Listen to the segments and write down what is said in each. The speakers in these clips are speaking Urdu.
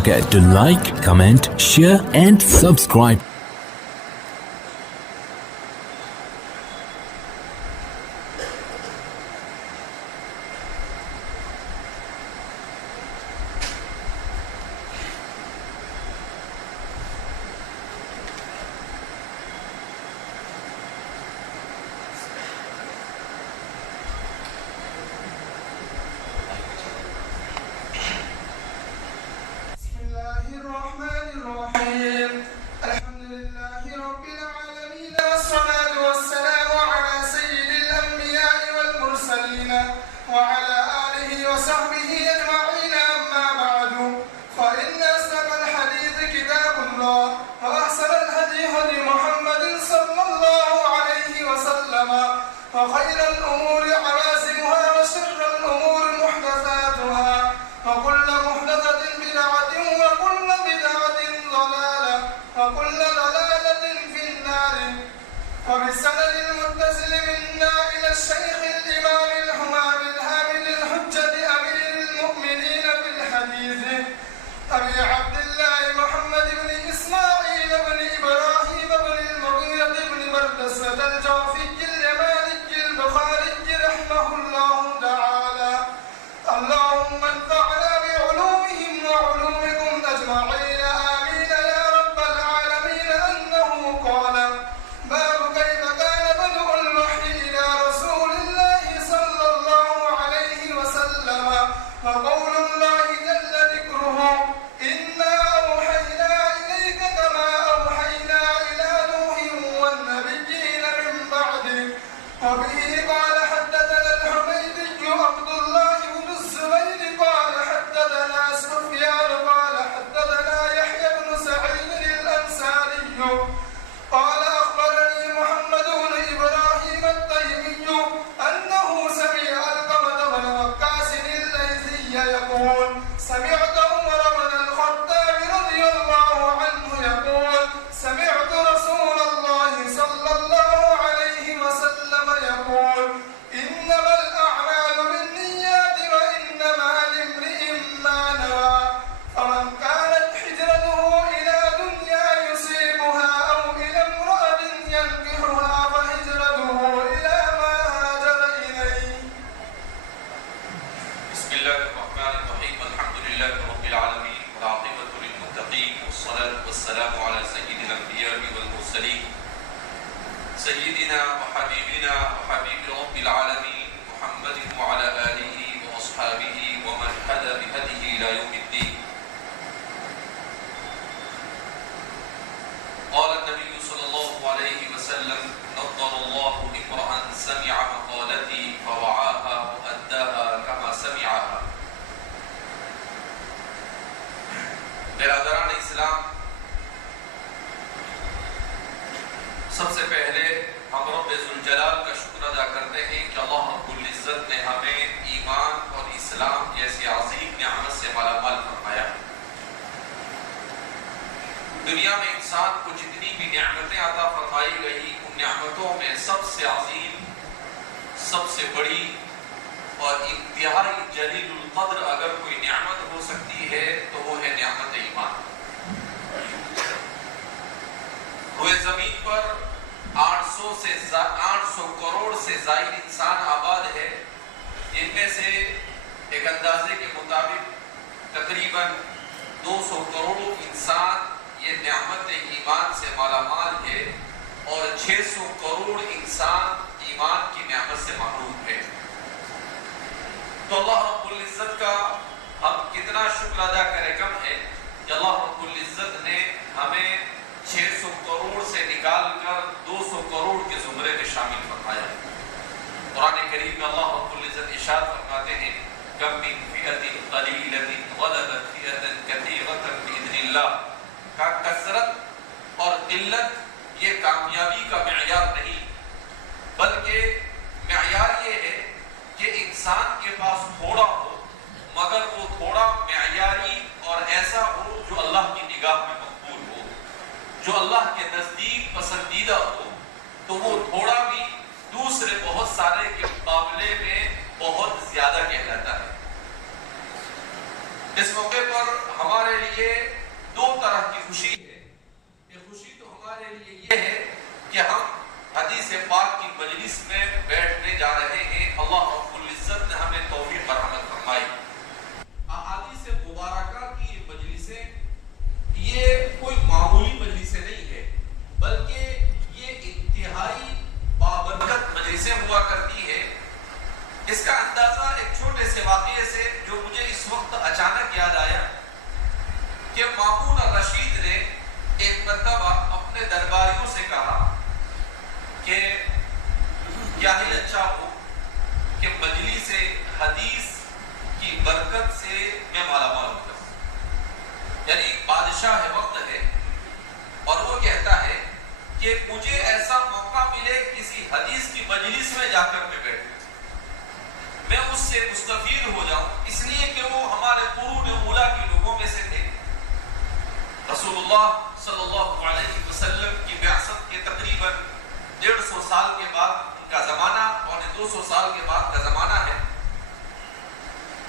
forget to like, comment, share and subscribe. سب سے پہلے ہم رب ذوالجلال کا شکر ادا کرتے ہیں کہ اللہ رب العزت نے ہمیں ایمان اور اسلام جیسی عظیم نعمت سے مالا مال فرمایا. دنیا میں انسان کو جتنی بھی نعمتیں عطا فرمائی گئی ان نعمتوں میں سب سے عظیم، سب سے بڑی اور انتہائی جلیل القدر اگر کوئی نعمت ہو سکتی ہے تو وہ ہے نعمت ایمان. روئے زمین پر 800 کروڑ سے زائد انسان آباد ہے، جن میں سے ایک اندازے کے مطابق تقریباً 200 کروڑ انسان یہ نعمت ایمان سے مالا مال ہے اور 600 کروڑ انسان ایمان کی نعمت سے محروم ہے. تو اللہ رب العزت کا ہم کتنا شکر ادا کرے کم ہے کہ اللہ رب العزت نے ہمیں 600 کروڑ سے نکال کر 200 کروڑ کے زمرے میں شامل فرمایا. قرآن کریم میں اللہ رب العزت ارشاد فرماتے ہیں کم من فئۃ قلیلۃ غلبت فئۃ کثیرۃ باذن اللہ. کا کثرت اور قلت یہ کامیابی کا معیار نہیں، بلکہ معیار یہ ہے کہ انسان کے پاس تھوڑا ہو مگر وہ تھوڑا معیاری اور ایسا ہو جو اللہ کی نگاہ میں مقبول ہو، جو اللہ کے نزدیک پسندیدہ ہو، تو وہ تھوڑا بھی دوسرے بہت سارے کے مقابلے میں بہت زیادہ کہلاتا ہے. اس موقع پر ہمارے لیے دو طرح کی خوشی ہے. یہ خوشی تو ہمارے لیے یہ ہے کہ ہم حدیث پاک کی مجلس میں بیٹھنے جا رہے ہیں. اللہ رب العزت نے ہمیں توفیق برحمت فرمائی. احادیث مبارکہ کی یہ مجلسیں یہ کوئی معمولی مجلسیں نہیں ہے، بلکہ یہ انتہائی بابرکت مجلسیں ہوا کرتی ہے. اس کا اندازہ ایک چھوٹے سے واقعے سے جو مجھے اس وقت اچانک یاد آیا کہ مامون الرشید نے ایک مرتبہ اپنے درباریوں سے کہا کہ کیا ہی اچھا ہو کہ مجلس حدیث کی برکت سے میں مالا مال ہو جاؤں. یعنی بادشاہ وقت ہے اور وہ کہتا ہے کہ مجھے ایسا موقع ملے کسی حدیث کی مجلس میں جا کر میں بیٹھوں، میں اس سے مستفید ہو جاؤں، اس لیے کہ وہ ہمارے قرون اولا کے لوگوں میں سے تھے. رسول اللہ صلی اللہ علیہ وسلم کی بعثت کے تقریباً 150 سال کے بعد ان کا زمانہ، اور 200 سال کے بعد کا زمانہ ہے.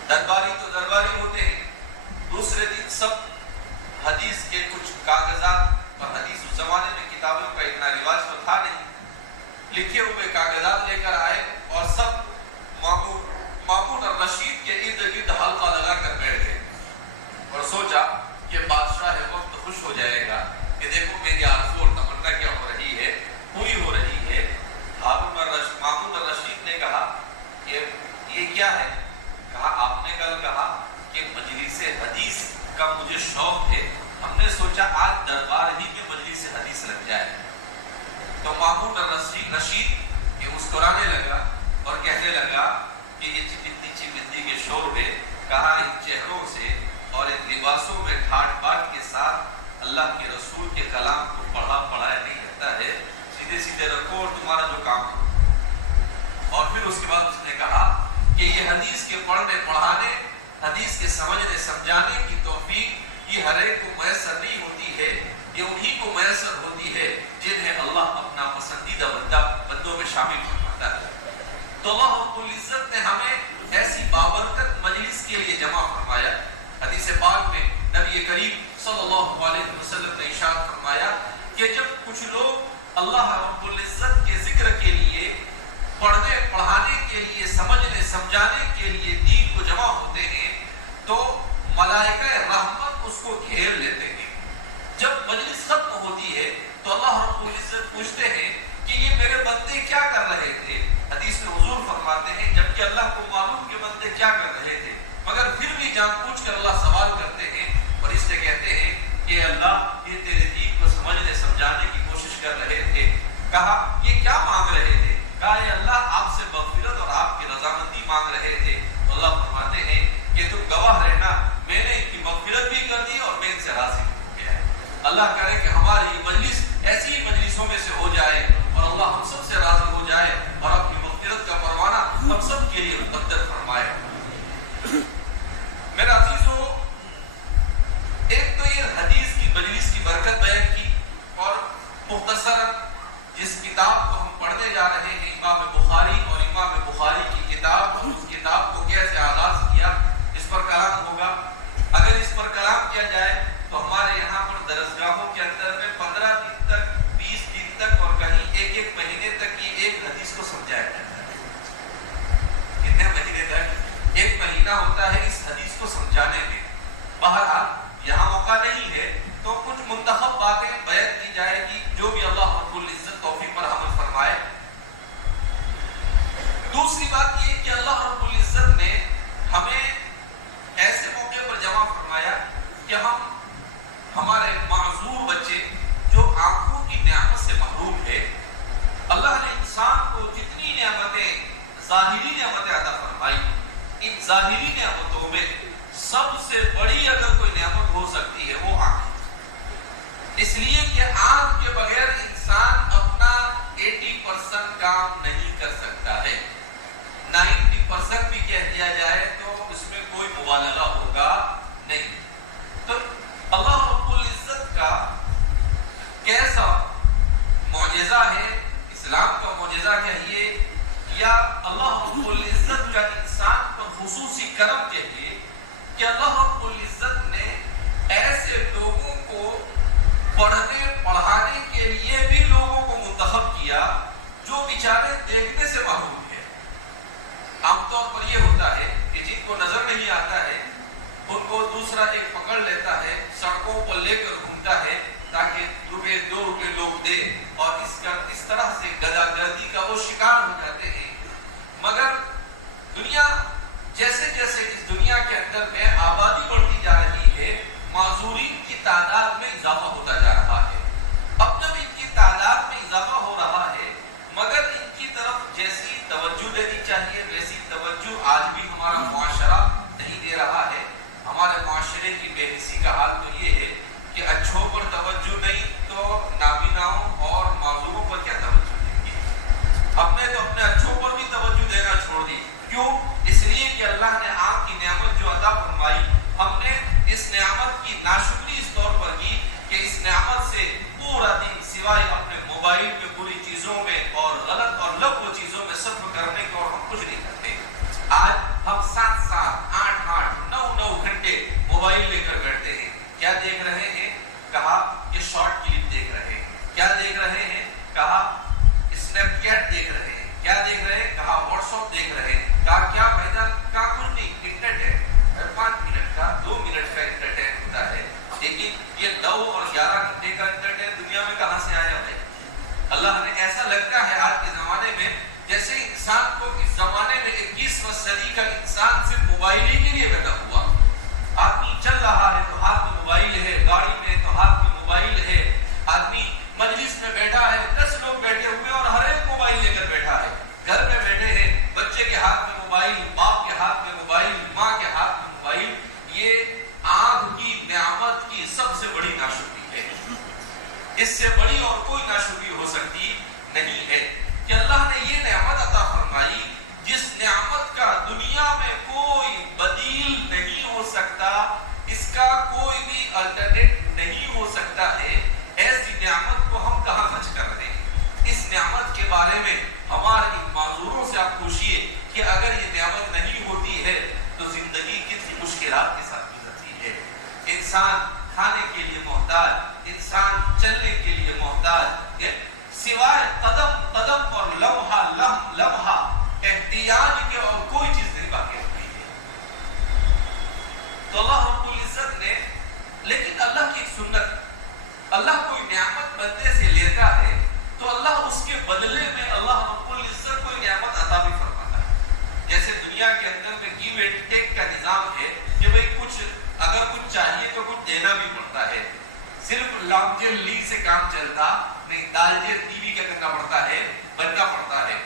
درباری تو درباری ہوتے ہیں. دوسرے دن سب حدیث کے کچھ کاغذات، اور حدیث اس زمانے میں کتابوں کا اتنا رواج تو تھا نہیں، لکھے ہوئے کاغذات لے کر آئے اور سب مامون الرشید کے ارد گرد حلقہ لگا کر بیٹھ گئے اور سوچا کہ بادشاہ وقت خوش ہو جائے گا کہ دیکھو میری آرزو اور تمنا کیا ہو رہی ہے، پوری ہو رہی ہے. مامون الرشید نے کہا کہ یہ کیا ہے؟ کہا آپ نے کل کہا کہ مجلس حدیث کا مجھے شوق ہے، ہم نے سوچا آج دربار ہی میں مجلس حدیث لگ جائے. تو مامون الرشید یہ مسکرانے لگا اور کہنے لگا کہ یہ چپندی چپندی کے شور ہے. کہا ان چہروں سے اور ان لباسوں میں ٹھاٹ باٹ کے ساتھ اللہ کے رسول کے کلام کو پڑھایا نہیں جاتا ہے. سیدھے سیدھے رکھو اور تمہارا جو کام ہے. اور پھر اس کے بعد اس نے کہا کہ یہ حدیث کے پڑھنے پڑھانے، حدیث کے سمجھنے سمجھانے کی توفیق یہ ہر ایک کو میسر نہیں ہوتی ہے، یہ انہی کو میسر ہوتی ہے جنہیں اللہ اپنا پسندیدہ بندوں میں شامل فرماتا ہے. تو اللہ رب العزت نے ہمیں ایسی بابرکت مجلس کے لیے جمع فرمایا. حدیث پاک میں نبی کریم صلی اللہ علیہ وسلم نے ارشاد فرمایا کہ جب کچھ لوگ اللہ رب العزت کے ذکر کے لیے، پڑھنے پڑھانے کے لیے، سمجھنے سمجھانے کے لیے دین کو جمع ہوتے ہیں تو ملائکہ رحمت اس کو گھیر لیتے ہیں. جب مجلس ختم ہوتی ہے تو اللہ رب العزت پوچھتے ہیں کہ یہ میرے بندے کیا کر رہے تھے. حدیث میں حضور فرماتے ہیں جبکہ اللہ کو معلوم کہ بندے کیا کر رہے تھے، مگر پھر بھی جان بوجھ کر اللہ سوال کرتے ہیں اور اس سے کہتے ہیں کہ اللہ یہ تیرے دین کو سمجھنے سمجھانے کی کوشش کر رہے تھے. کہا یہ کیا مانگ رہے تھے؟ کہا یہ اللہ آپ سے مغفرت اور آپ کی رضامندی مانگ رہے تھے. اللہ فرماتے ہیں کہ تم گواہ رہنا، میں نے ان کی مغفرت بھی کر دی اور میں ان سے راضی ہو گیا ہے. اللہ کرے کہ ہماری یہ مجلس ایسی ہی مجلسوں میں سے ہو جائے اور اللہ ہم سب سے راضی ہو جائے اور اپنی مغفرت کا پروانہ ہم سب کے لیے مقدر فرمائے. میرا عزیزو، ایک تو یہ حدیث کی مجلس کی برکت بیان کی، اور مختصر جس کتاب کو ہم پڑھنے جا رہے ہیں امام بخاری، اور امام بخاری کی کتاب اور اس کتاب کو کیسے آغاز کیا، اس پر کلام ہوگا. اگر اس پر کلام کیا جائے تو ہمارے یہاں پر درسگاہوں کے اندر میں 15 دن تک، 20 دن تک اور کہیں ایک مہینے تک یہ ایک حدیث کو سمجھایا جاتا ہے. کتنے مہینے تک؟ 1 مہینہ ہوتا ہے اس حدیث کو سمجھانے میں. بہرحال یہاں موقع نہیں ہے تو کچھ منتخب باتیں بیان کی جائے گی جو بھی اللہ رب العزت توفیق پر عمل فرمائے. دوسری بات یہ کہ اللہ رب العزت نے ہمیں ایسے موقع پر جمع فرمایا کہ ہم ہمارے معذور بچے جو آنکھوں کی نعمت سے محروم ہے، اللہ نے انسان کو جتنی نعمتیں، ظاہری نعمتیں عطا فرمائی، ان ظاہری نعمتوں میں سب سے بڑی اگر کوئی نعمت ہو سکتی ہے وہ آنکھ. اس لیے کہ آنکھ کے بغیر انسان اپنا 80% کام نہیں کر سکتا ہے. 90% بھی کہہ دیا جائے تو اس میں کوئی مبالغہ ہوگا نہیں. تو اللہ رب العزت کا کیسا معجزہ ہے، اسلام کا معجزہ کہیے یا اللہ رب العزت کا انسان پر خصوصی کرم کہیے کہ اللہ رب العزت پڑھنے پڑھانے کے لیے بھی لوگوں کو منتخب کیا جو بیچارے دیکھنے سے محروم ہیں. عام طور پر یہ ہوتا ہے کہ جن کو نظر نہیں آتا ہے ان کو دوسرا ایک پکڑ لیتا ہے, سڑکوں پر لے کر گھومتا ہے تاکہ روپے 2 روپے لوگ دے, اور اس طرح سے گدا گردی کا وہ شکار ہو جاتے ہیں. مگر دنیا جیسے جیسے اس دنیا کے اندر میں آبادی بڑھتی جا رہی ہے, معذورین کی تعداد میں اضافہ ہوتا جا رہا ہے. اب جب ان کی تعداد میں اضافہ ہو رہا ہے مگر ان کی طرف جیسی توجہ دینی چاہیے ویسی توجہ آج بھی ہمارا معاشرہ نہیں دے رہا ہے. ہمارے معاشرے کی بے حسی کا حال تو یہ ہے کہ اچھوں پر توجہ نہیں تو نابیناؤں اور معذوروں پر کیا توجہ دیں گے. ہم نے تو اپنے اچھوں پر بھی توجہ دینا چھوڑ دی. کیوں؟ اس لیے کہ اللہ نے آپ کی نعمت جو عطا فرمائی, ہم نے اس نعمت کی ناشکری اس طور پر کی کہ اس نعمت سے پورا دن سوائے اپنے موبائل پہ بری چیزوں میں اور غلط اور لغو چیزوں میں صرف کرنے کو اور ہم کچھ نہیں کرتے. آج ہم 7-7, 8-8, 9-9 گھنٹے موبائل لے کر بیٹھتے ہیں. کیا دیکھ رہے ہیں؟ کہا کہ شارٹ کلپ دیکھ رہے ہیں. کیا دیکھ رہے ہیں؟ کہا اسنیپ چیٹ دیکھ رہے ہیں. کیا دیکھ رہے ہیں؟ کہا واٹس ایپ دیکھ رہے ہیں. کہا کیا فائدہ؟ کہا کچھ نہیں, انٹرنیٹ ہے, 5 منٹ کا 2 منٹ کا انٹرٹین ہوتا ہے. لیکن یہ 9 اور 11 گھنٹے کا انٹرٹین دنیا میں کہاں سے آیا ہے؟ اللہ نے ایسا لگتا ہے آج کے زمانے میں جیسے انسان کو اس زمانے میں 21ویں صدی کا انسان صرف موبائل ہی کے لیے پیدا ہوا. آدمی چل رہا ہے تو ہاتھ میں موبائل ہے, گاڑی میں تو ہاتھ میں موبائل ہے, آدمی مجلس میں بیٹھا ہے, 10 لوگ بیٹھے ہوئے اور ہر ایک موبائل لے کر بیٹھا ہے. گھر میں بیٹھے ہیں, بچے کے ہاتھ میں موبائل, باپ کے ہاتھ میں موبائل, ماں کے ہاتھ میں موبائل. یہ آنکھ کی نعمت کی سب سے بڑی ناشکری ہے. اس سے بڑی اور کوئی ناشکری ہو سکتی نہیں ہے کہ اللہ نے یہ نعمت عطا فرمائی جس نعمت کا دنیا میں کوئی بدیل نہیں ہو سکتا, اس کا کوئی بھی الٹرنیٹ نہیں ہو سکتا ہے. ایسی نعمت کو ہم کہاں خرچ کر رہے ہیں؟ اس نعمت کے بارے میں ہمارے معذوروں سے آپ پوچھئے کہ اگر یہ نعمت نہیں ہوتی ہے تو زندگی کتنی مشکلات کے ساتھ گزرتی ہے. انسان کھانے کے لیے محتاج, انسان چلنے کے لیے محتاج, سوائے قدم قدم اور لمحہ لمحہ احتیاج کے اور کوئی چیز نہیں باقی ہوتی ہے. تو اللہ رب العزت نے, لیکن اللہ کی ایک سنت, اللہ کوئی نعمت بندے سے لیتا ہے تو اللہ اس کے بدلے میں اللہ رب العزت کوئی نعمت عطا بھی فرماتا ہے. جیسے دنیا کے اندر میں گیو اینڈ ٹیک کا نظام ہے کہ بھئی کچھ اگر کچھ چاہیے تو کچھ دینا بھی پڑتا ہے. صرف لامجل لی سے کام چلتا نہیں, دالجل ٹی کا کرنا پڑتا ہے, بننا پڑتا ہے.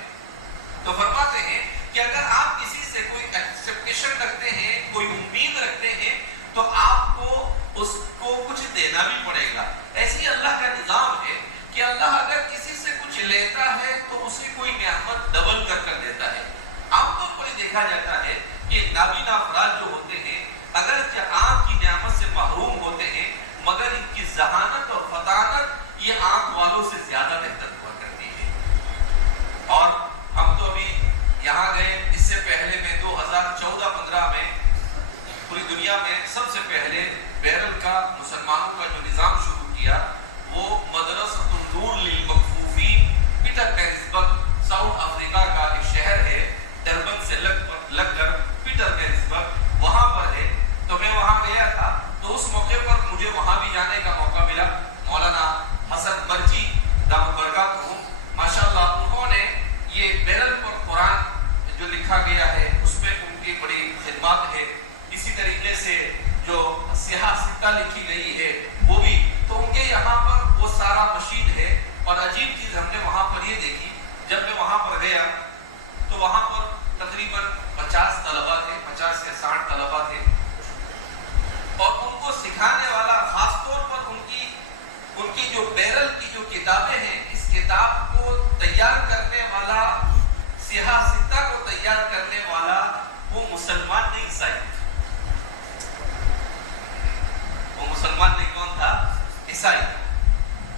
تو فرماتے ہیں کہ اگر آپ کسی سے کوئی ایکسپیکٹیشن رکھتے ہیں, کوئی امید رکھتے ہیں تو آپ کو اس کو کچھ دینا بھی پڑے گا. ایسے ہی اللہ کا نظام ہے کہ اللہ اگر کسی سے کچھ لیتا ہے تو اسے کوئی نعمت ڈبل کر کر دیتا ہے. عام طور پر دیکھا جاتا ہے کہ نابینا افراد جو ہوتے ہیں اگرچہ آنکھ کی نعمت سے محروم ہوتے ہیں مگر ان کی ذہانت اور فطانت یہ آنکھ والوں سے زیادہ بہتر ہوا کرتی ہے. اور ہم تو ابھی یہاں گئے, اس سے پہلے میں 2014-15 میں پوری دنیا میں سب سے پہلے بیرل کا مسلمانوں کا جو نظام شروع کیا وہ مدرسۃ النور للمکفوفین پیٹر پیٹرسبرگ ساؤتھ افریقہ کا ایک شہر ہے, ڈربن سے لگ کر پیٹر پیٹرسبرگ وہاں پر ہے. تو میں وہاں گیا تھا تو اس موقع پر مجھے وہاں بھی جانے کا موقع ملا. مولانا حسن مرچی دامت برکاتہ ماشاءاللہ انہوں نے یہ بیرل پر قرآن جو لکھا گیا ہے اس میں ان کی بڑی خدمات ہے. اسی طریقے سے جو سیاہ ستہ لکھی گئی ہے وہ بھی, تو ان کے یہاں پر وہ سارا مشین ہے. اور عجیب چیز ہم نے وہاں پر یہ دیکھی, جب میں وہاں پر گیا تو وہاں پر تقریباً 50 طلبہ تھے, 50 سے 60 طلبہ تھے. اور ان کو سکھانے والا خاص طور پر ان کی جو بیرل کی جو کتابیں ہیں, اس کتاب کو تیار کرنے والا, سیاہ ستہ کو تیار کرنے والا وہ مسلمان نہیں, عیسائی. وہ مسلمان نہیں, کون تھا؟ عیسائی.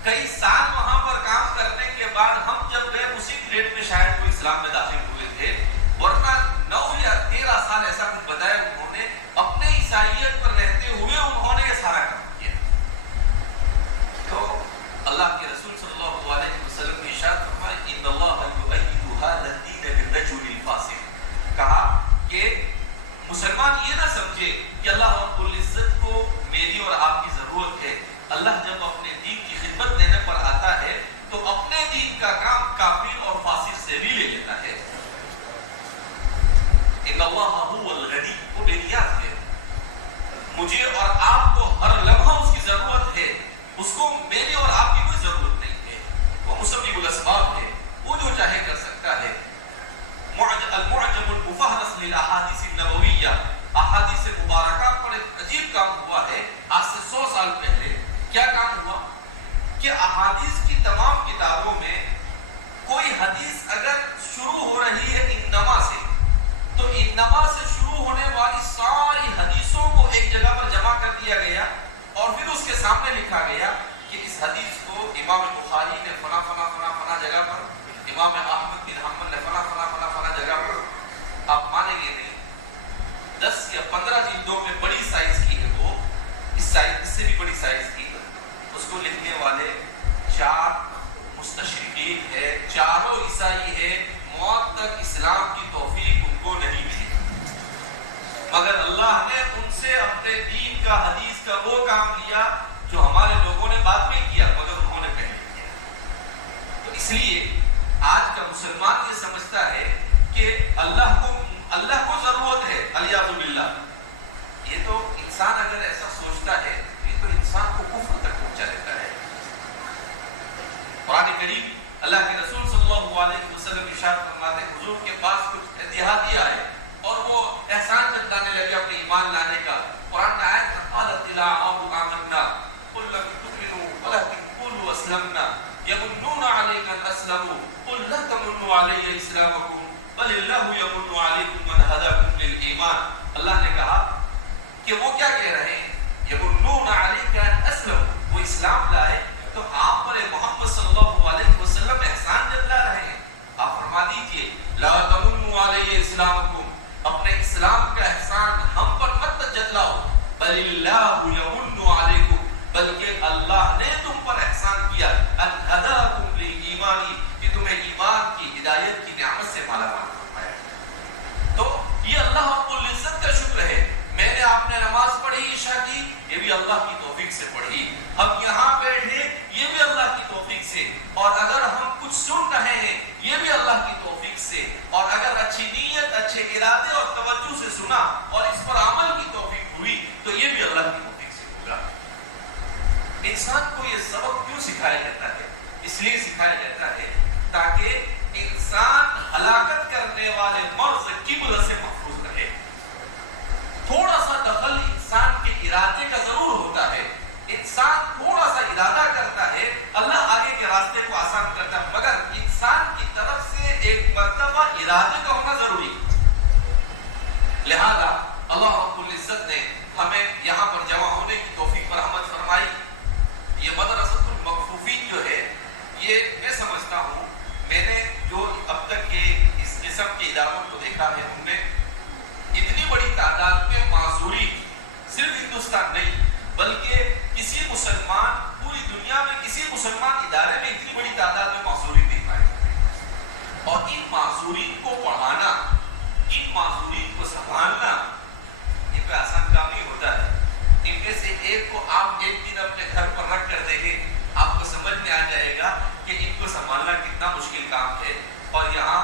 کئی سال وہاں پر کام کرنے کے بعد ہم جب گئے اسی پیریڈ میں شاید وہ اسلام میں داخل ہوئے تھے, ورنہ 9 یا 13 سال ایسا کچھ بتایا انہوں نے اپنے عیسائیت پر رہتے ہوئے انہوں نے یہ سارا کام کیا. تو میری اور آپ کی کوئی ضرورت نہیں ہے، وہ مسبب الاسباب ہے، وہ جو چاہے کر سکتا ہے۔ المعجم المفہرس للاحادیث النبویہ، احادیث مبارکہ پر ایک عجیب کام ہوا ہے آج سے 100 سال پہلے۔ کیا کام ہوا کہ احادیث کی تمام کتابوں میں کوئی حدیث اگر شروع ہو رہی ہے انما سے، تو انما سے شروع ہونے والی ساری حدیثوں کو ایک جگہ پر جمع کر دیا گیا اور پھر اس کے سامنے لکھا گیا کہ اس حدیث کو امام بخاری نے فلاں فلاں فلاں فلاں جگہ پر، امام احمد بن حنبل نے فلاں فلاں فلاں فلاں جگہ پر۔ آپ مانیں گے نہیں، 10 یا 15 جلدوں میں بڑی سائز کی ہے وہ، اس سے بھی بڑی سائز کی، اس کو لکھنے والے 4 مستشرقین ہے، چاروں عیسائی ہے، موت تک اسلام کی توفیق ان کو نہیں ملی، مگر اللہ نے ان سے اپنے دین کا، حدیث کا وہ کام لیا جو ہمارے لوگوں نے بعد میں کیا مگر انہوں نے پہلے کیا۔ تو اس لیے آج کا مسلمان یہ سمجھتا ہے کہ اللہ کو ضرورت ہے، الیاذ باللہ۔ یہ تو انسان اگر ایسا سوچتا ہے یہ تو انسان کو کفر تک پہنچا دیتا ہے۔ قرآن کریم اللہ کے رسول صلی اللہ علیہ وسلم ارشاد فرماتے ہیں، حضور کے پاس کچھ دیہاتی آئے اور وہ احسان جتلانے لگے اپنے ایمان لانے کا۔ قرآن میں آیت ہے، قالت الاعراب آمنا قل لم تؤمنوا ولكن قولوا اسلمنا يمنون عليك ان اسلموا قل لا تمنوا علي اسلامكم بل الله يمن عليكم من هداكم للایمان۔ اللہ نے کہا کہ وہ کیا کہہ رہے ہیں، یمنون علیک ان اسلموا، وہ اسلام لائے تو آپ پر محمد صلی اللہ علیہ وسلم احسان جتلا رہے ہیں۔ آپ فرما دیجئے لا تمنوا علی اسلامکم، اپنے اسلام کا احسان ہم پر مت جتلاؤ، بل اللہ یمن علیکم، بلکہ اللہ نے تم پر احسان کیا، ان ہداکم للایمان، کہ تمہیں ایمان کی ہدایت کی نعمت سے مالا مال فرمایا۔ تو یہ اللہ رب العزت کا شکر ہے۔ میں نے آپ نے نماز پڑھی عشاء کی، یہ بھی اللہ کی توفیق سے پڑھی، ہم یہاں بیٹھے یہ بھی اللہ کی توفیق سے، اور اگر ہم کچھ سن رہے ہیں یہ بھی اللہ کی توفیق سے، اور اگر اچھی نیت، اچھے ارادے اور توجہ سے سنا اور اس پر عمل کی توفیق ہوئی تو یہ بھی اللہ کی توفیق سے ہوگا۔ انسان کو یہ سبق کیوں سکھایا جاتا ہے؟ اس لیے سکھایا جاتا ہے تاکہ انسان ہلاکت کرنے والے مرض کبر سے محفوظ رہے۔ تھوڑا سا دخل انسان کے ارادے کا ضرور ہوتا ہے، انسان تھوڑا سا ارادہ کرتا ہے، اللہ آگے کے راستے کو آسان کرتا ہے، مگر انسان کی طرف سے ایک مرتبہ ارادے کا ہونا ضروری ہے۔ لہذا اللہ رب العزت نے ہمیں یہاں پر جمع ہونے کی توفیق پر رحمت فرمائی۔ یہ مدرسۃ المکفوفین جو ہے، یہ میں سمجھتا ہوں، میں نے جو اب تک کے اس قسم کے اداروں کو دیکھا ہے ان میں اتنی بڑی تعداد میں معذوری صرف ہندوستان نہیں بلکہ کسی مسلمان، پوری دنیا میں کسی مسلمان ادارے میں اتنی بڑی تعداد میں معذوری نہیں پائے، اور ان معذورین کو پڑھانا، ان معذورین کو سنبھالنا یہ کوئی آسان کام نہیں ہوتا ہے۔ ان میں سے ایک کو آپ ایک دن اپنے گھر پر رکھ کر دیں گے، آپ کو سمجھ میں آ جائے گا کہ ان کو سنبھالنا کتنا مشکل کام ہے، اور یہاں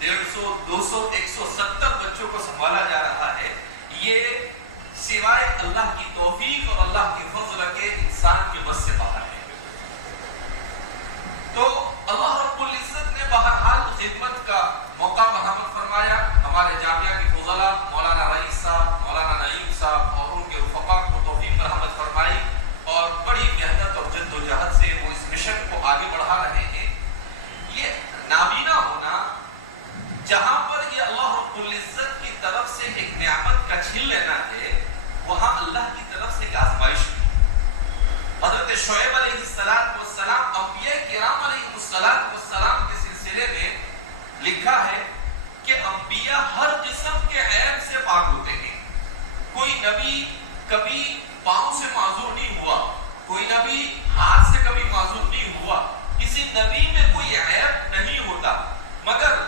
150, 200, 170 بچوں کو سنبھالا جا رہا ہے۔ یہ سوائے اللہ کی توفیق اور اللہ کے فضل کے انسان کے بس سے باہر ہے۔ تو اللہ رب العزت نے بہرحال خدمت کا موقع فراہم فرمایا۔ ہمارے جامعہ کے فضلاء مولانا رئیس صاحب، مولانا نعیم صاحب اور ان کے رفقا کو توفیق رحمت فرمائی، اور بڑی محنت اور جد و جہد سے وہ اس مشن کو آگے بڑھا رہے ہیں۔ یہ نابینا ہونا، جہاں پر یہ اللہ رب العزت کی طرف سے ایک نعمت کا چھین لینا ہے، وہاں اللہ کی طرف سے ایک آزمائش ہے۔ حضرت شعیب علیہ السلام انبیاء کرام علیہ السلام کے سلسلے میں لکھا ہے کہ انبیاء ہر قسم کے عیب سے پاک ہوتے ہیں۔ کوئی نبی کبھی پاؤں سے معذور نہیں ہوا، کوئی نبی ہاتھ سے کبھی معذور نہیں ہوا، کسی نبی میں کوئی عیب نہیں ہوتا، مگر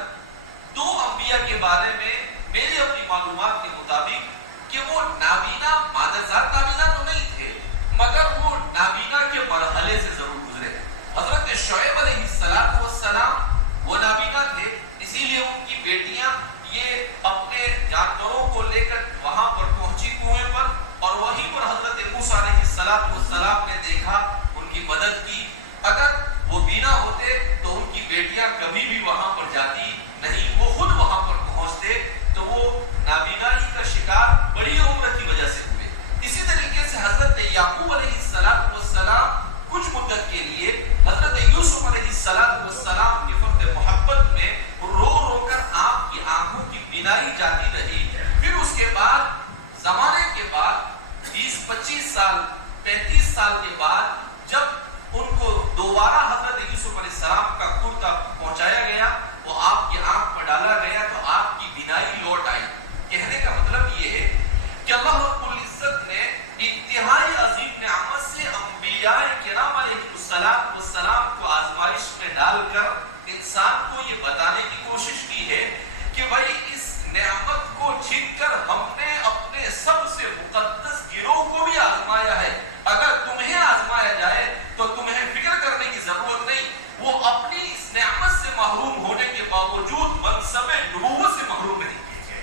2 انبیاء کے بارے میں میری اپنی معلومات کے مطابق کہ وہ نابینا، مادرزاد نابینا تو نہیں تھے، مگر وہ نابینا کے مرحلے سے ضرور گزرے۔ حضرت شعیب علیہ السلام وہ نابینا تھے، اسی لیے ان کی بیٹیاں یہ اپنے جانوروں کو لے کر وہاں پر پہنچی کنویں پر، اور وہیں پر حضرت موسیٰ علیہ السلام نے دیکھا، ان کی مدد مدت کے لیے حضرت یوسف علیہ السلام کے فرد محبت میں رو رو کر آپ کی آنکھوں کی بینائی جاتی رہی. پھر اس کے بعد زمانے کے بعد 20-25 سال 35 سال کے بعد جب ان کو دوبارہ حضرت یوسف علیہ السلام کا کرتا پہنچایا گیا, وہ آپ کی آنکھ میں ڈالا گیا تو آپ کی بینائی لوٹ آئی. کہنے کا مطلب یہ ہے کہ اللہ رب العزت نے انتہائی عظیم نعمت سے انبیاء کرام علیہ السلام کو آزمائش میں ڈال کر انسان کو یہ بتانے کی کوشش کی ہے کہ بھائی اس نعمت کو چھین کر ہم نے اپنے سب سے مقدس گروہ کو بھی آزمایا ہے. اگر تمہیں آزمایا جائے تو تمہیں فکر کرنے کی ضرورت نہیں, وہ اپنی اس نعمت سے محروم ہونے کے باوجود منصب نبوت سے محروم نہیں کیے گئے.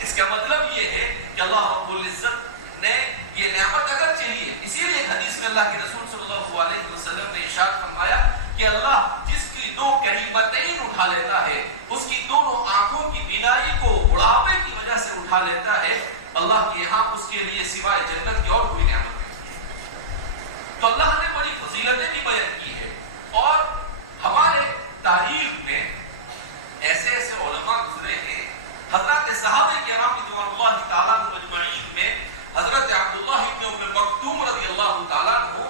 اس کا مطلب یہ ہے کہ اللہ رب العزت نے یہ نعمت اگر چاہیے, اسی لیے حدیث میں اللہ کے رسول صلی اللہ علیہ وسلم نے ارشاد فرمایا کہ اللہ جس کی 2 کریمتین اٹھا لیتا ہے, اس کی دونوں آنکھوں کی بینائی کو بڑھاپے کی وجہ سے اٹھا لیتا ہے, اللہ کے یہاں اس کے لیے سوائے جنت کی اور کوئی نعمت نہیں. تو اللہ نے بڑی فضیلتیں بھی بیان کی ہے, اور ہمارے تاریخ میں ایسے ایسے علماء گزرے ہیں. حضرت صحابہ کرام رضوان اللہ تعالیٰ عنہم اجمعین میں حضرت عبداللہ ابن ام مکتوم رضی اللہ تعالیٰ عنہ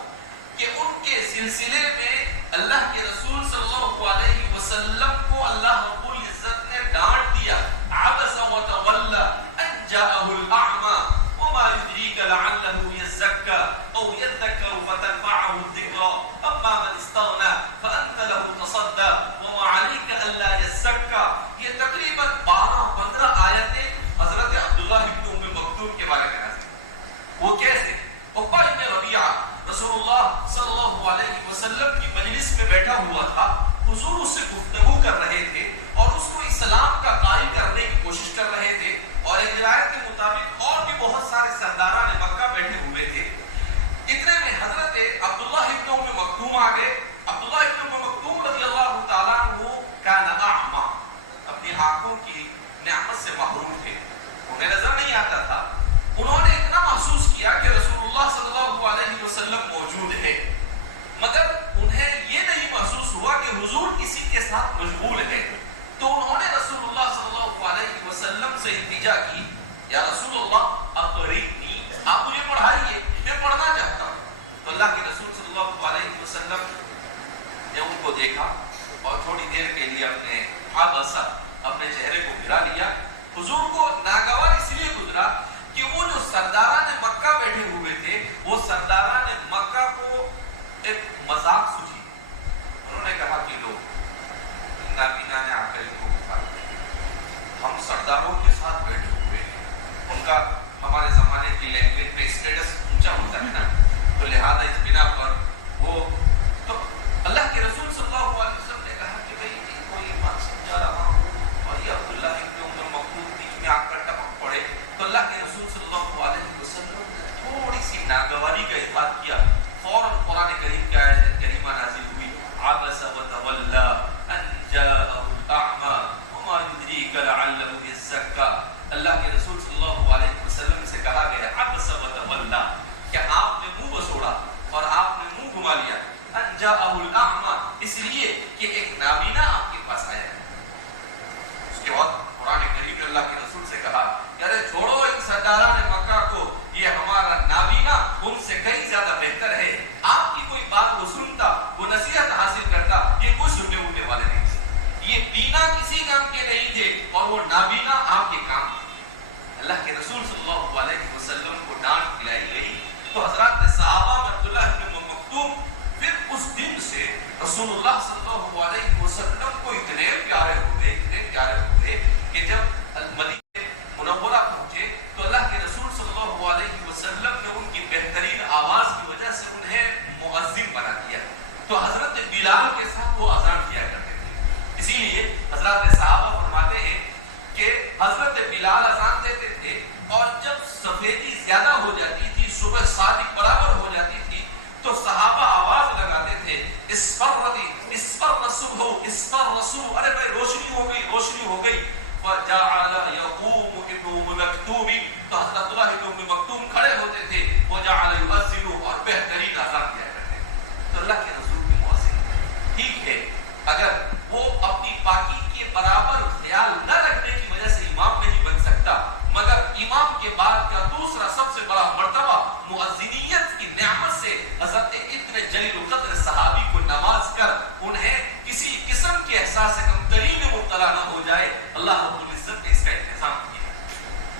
کہ ان کے سلسلے میں اللہ کے رسول صلی اللہ علیہ وسلم کو اللہ رب العزت نے ڈانٹ دیا. عبس وتولى ان جاءه الاعمى وما يدريك لعله يزكى او يذكر فتنفعه الذكرى اما من استغنى فانت له تصدى وما عليك الا يزكى. یہ تقریباً 12-15 آیتیں حضرت عبداللہ ابن ام مکتوم کے بارے میں نازل. وہ کیسے؟ عقبہ ابن ربیعہ رسول اللہ صلی اللہ علیہ وسلم کی مجلس میں بیٹھا ہوا تھا, حضور اس سے گفتگو کر رہے تھے اور اس کو اسلام کا قائل کرنے کی کوشش کر رہے تھے, اور ایک روایت کے مطابق اور بھی بہت سارے سرداران مکہ بیٹھے ہوئے تھے. اتنے میں حضرت عبداللہ ابن ام مکتوم آ گئے. عبداللہ ابن ام مکتوم رضی اللہ تعالیٰ عنہ کان اعمی, اپنی آنکھوں کی نعمت سے محروم تھے, انہیں نظر نہیں آتا تھا. انہوں نے اتنا محسوس کیا کہ رسول اللہ صلی اللہ علیہ وسلم موجود ہے, مگر انہیں یہ نہیں محسوس ہوا کہ حضور کسی کے ساتھ مشغول ہے. تو انہوں نے رسول اللہ صلی اللہ علیہ وسلم سے التجا کی, یا رسول اللہ اقرئنی, آپ مجھے پڑھائیے, میں پڑھنا چاہتا ہوں. تو اللہ کے رسول صلی اللہ علیہ وسلم نے ان کو دیکھا اور تھوڑی دیر کے لیے اپنے چہرے کو گرا لیا. حضور کو ناگوار اس لیے گزرا کہ وہ جو سرداران مکہ بیٹھے ہوئے تھے, وہ سرداران مکہ کو ایک مذاق سوچی. انہوں نے کہا کہ لوگ نابینا نے آ کر ان کو پکارا, ہم سرداروں کے ساتھ بیٹھے ہوئے ہیں, ان کا ہمارے زمانے کی لینگویج میں اسٹیٹس اونچا ہوتا ہے نا, تو لہذا اس بنا پر وہ, تو اللہ کے رسول صلی اللہ علیہ وسلم نے کہا کہ بھئی کوئی بات سمجھا رہا ہوں, اور یہ عبداللہ ابن ام مکتوم بیچ میں آ کر ٹپک پڑے. تو اللہ کے رسول صلی اللہ علیہ وسلم نے تھوڑی سی ناگواری کا اظہار کیا. فوراً قرآن کریم کی آیت کریمہ نازل ہوئی, عبس وتولى ان جاءه الاعمى وما يدريك لعله يزكى. اللہ کے رسول صلی اللہ علیہ وسلم سے کہا گیا عبس وتولى, کہ آپ نے منہ بسوڑا اور آپ نے منہ گھما لیا. ان جاءه الاعمى, اس لیے کہ ایک نابینا آپ کے پاس آیا ہے. اس کے بعد قرآن کریم نے اللہ کے رسول سے کہا کہ ارے چھوڑو ان سرداران مکہ کو, یہ ہمارا نابینا ان سے کئی زیادہ بہتر ہے. آپ کی کوئی بات وہ سنتا, وہ نصیحت حاصل کرتا, یہ کوئی سننے اٹھنے والے نہیں تھے. یہ بینا کسی کام کے نہیں تھے اور وہ نابینا آپ کے کام تھے. اللہ کے رسول صلی اللہ علیہ وسلم کو ڈانٹ کھلائی گئی. تو حضرات صحابہ میں عبداللہ ابن مکتوم پھر اس دن سے رسول اللہ صلی اللہ علیہ وسلم کو اتنے پیارے ہوئے کہ جب مدینہ منورہ پہنچے تو اللہ کے رسول صلی اللہ علیہ وسلم نے ان کی بہترین آواز کی وجہ سے انہیں مؤذن بنا دیا. تو حضرت بلال کے ساتھ وہ اذان کیا کرتے تھے. اسی لیے حضرات صحابہ فرماتے ہیں کہ حضرت بلال اذان دیتے تھے, اور جب سفیدی زیادہ ہو جاتی تھی, صبح صادق برابر ہو جاتی تھی, تو صحابہ آواز لگاتے تھے اسفر صبح, ارے بھائی روشنی ہو گئی. فجعل يقوم ابن ام مکتوم, تو حضرت عبداللہ ابن ام مکتوم کھڑے ہوتے تھے, وجعل يؤذن, اور بہترین اذان کیا کرتے تھے. ٹھیک ہے، اگر وہ اپنی پاکی کے برابر خیال نہ رکھنے کی وجہ سے امام نہیں بن سکتا، مگر امام کے بعد کا دوسرا سب سے بڑا مرتبہ مؤذنیت کی نعمت سے حضرت اتنے جلیل القدر صحابی کو نواز کر انہیں کسی قسم کے احساس کمتری میں مبتلا نہ ہو جائے، اللہ رب العزت نے اس کا انتظام کیا۔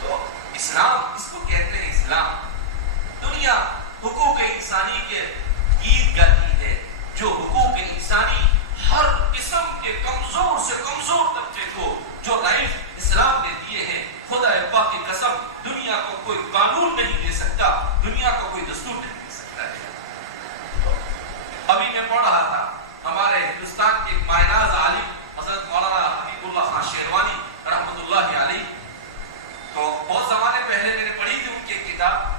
تو اسلام، اس کو کہتے ہیں اسلام۔ دنیا حقوق انسانی کے گیت گاتی ہے، جو حقوق انسانی ہر قسم کے کمزور سے کمزور طبقے کو جو رائٹ اسلام نے دیے ہیں، خدا پاک کی قسم دنیا کو کوئی قانون نہیں دے سکتا، دنیا کو کوئی دستور نہیں دے سکتا ہے۔ ابھی میں پڑھ رہا تھا ہمارے ہندوستان کے ایک مائناز عالم حضرت مولانا حبیب اللہ خان شیروانی رحمۃ اللہ علیہ، تو بہت زمانے پہلے میں نے پڑھی تھی ان کی کتاب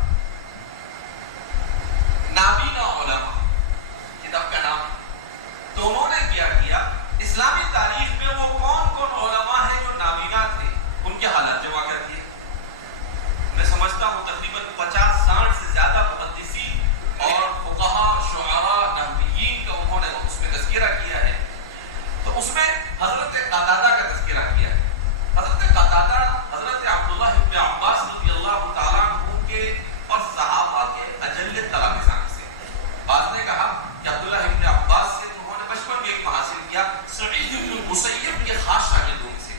نابینا علماء، کتاب کا نام۔ تو انہوں نے کیا کیا، اسلامی تاریخ میں وہ کون کون علماء ہیں جو نابینا تھے، ان کے حالات جمع کر دیے۔ میں سمجھتا ہوں تقریباً 50-60 سے زیادہ محدثین اور فقہاء، شعراء، نحویین کا انہوں نے اس میں تذکرہ کیا ہے۔ تو اس میں حضرت قتادہ کا تذکرہ کیا ہے۔ حضرت قتادہ حضرت عبداللہ ابن عباس رضی اللہ تعالیٰ عنہ کے اور صحابہ کے اجل تلامذہ سے۔ بعض نے کہا کہ عبداللہ ابن عباس سے انہوں نے بچپن میں علم حاصل کیا، سعید بن المسیب کے خاص شاگردوں میں سے۔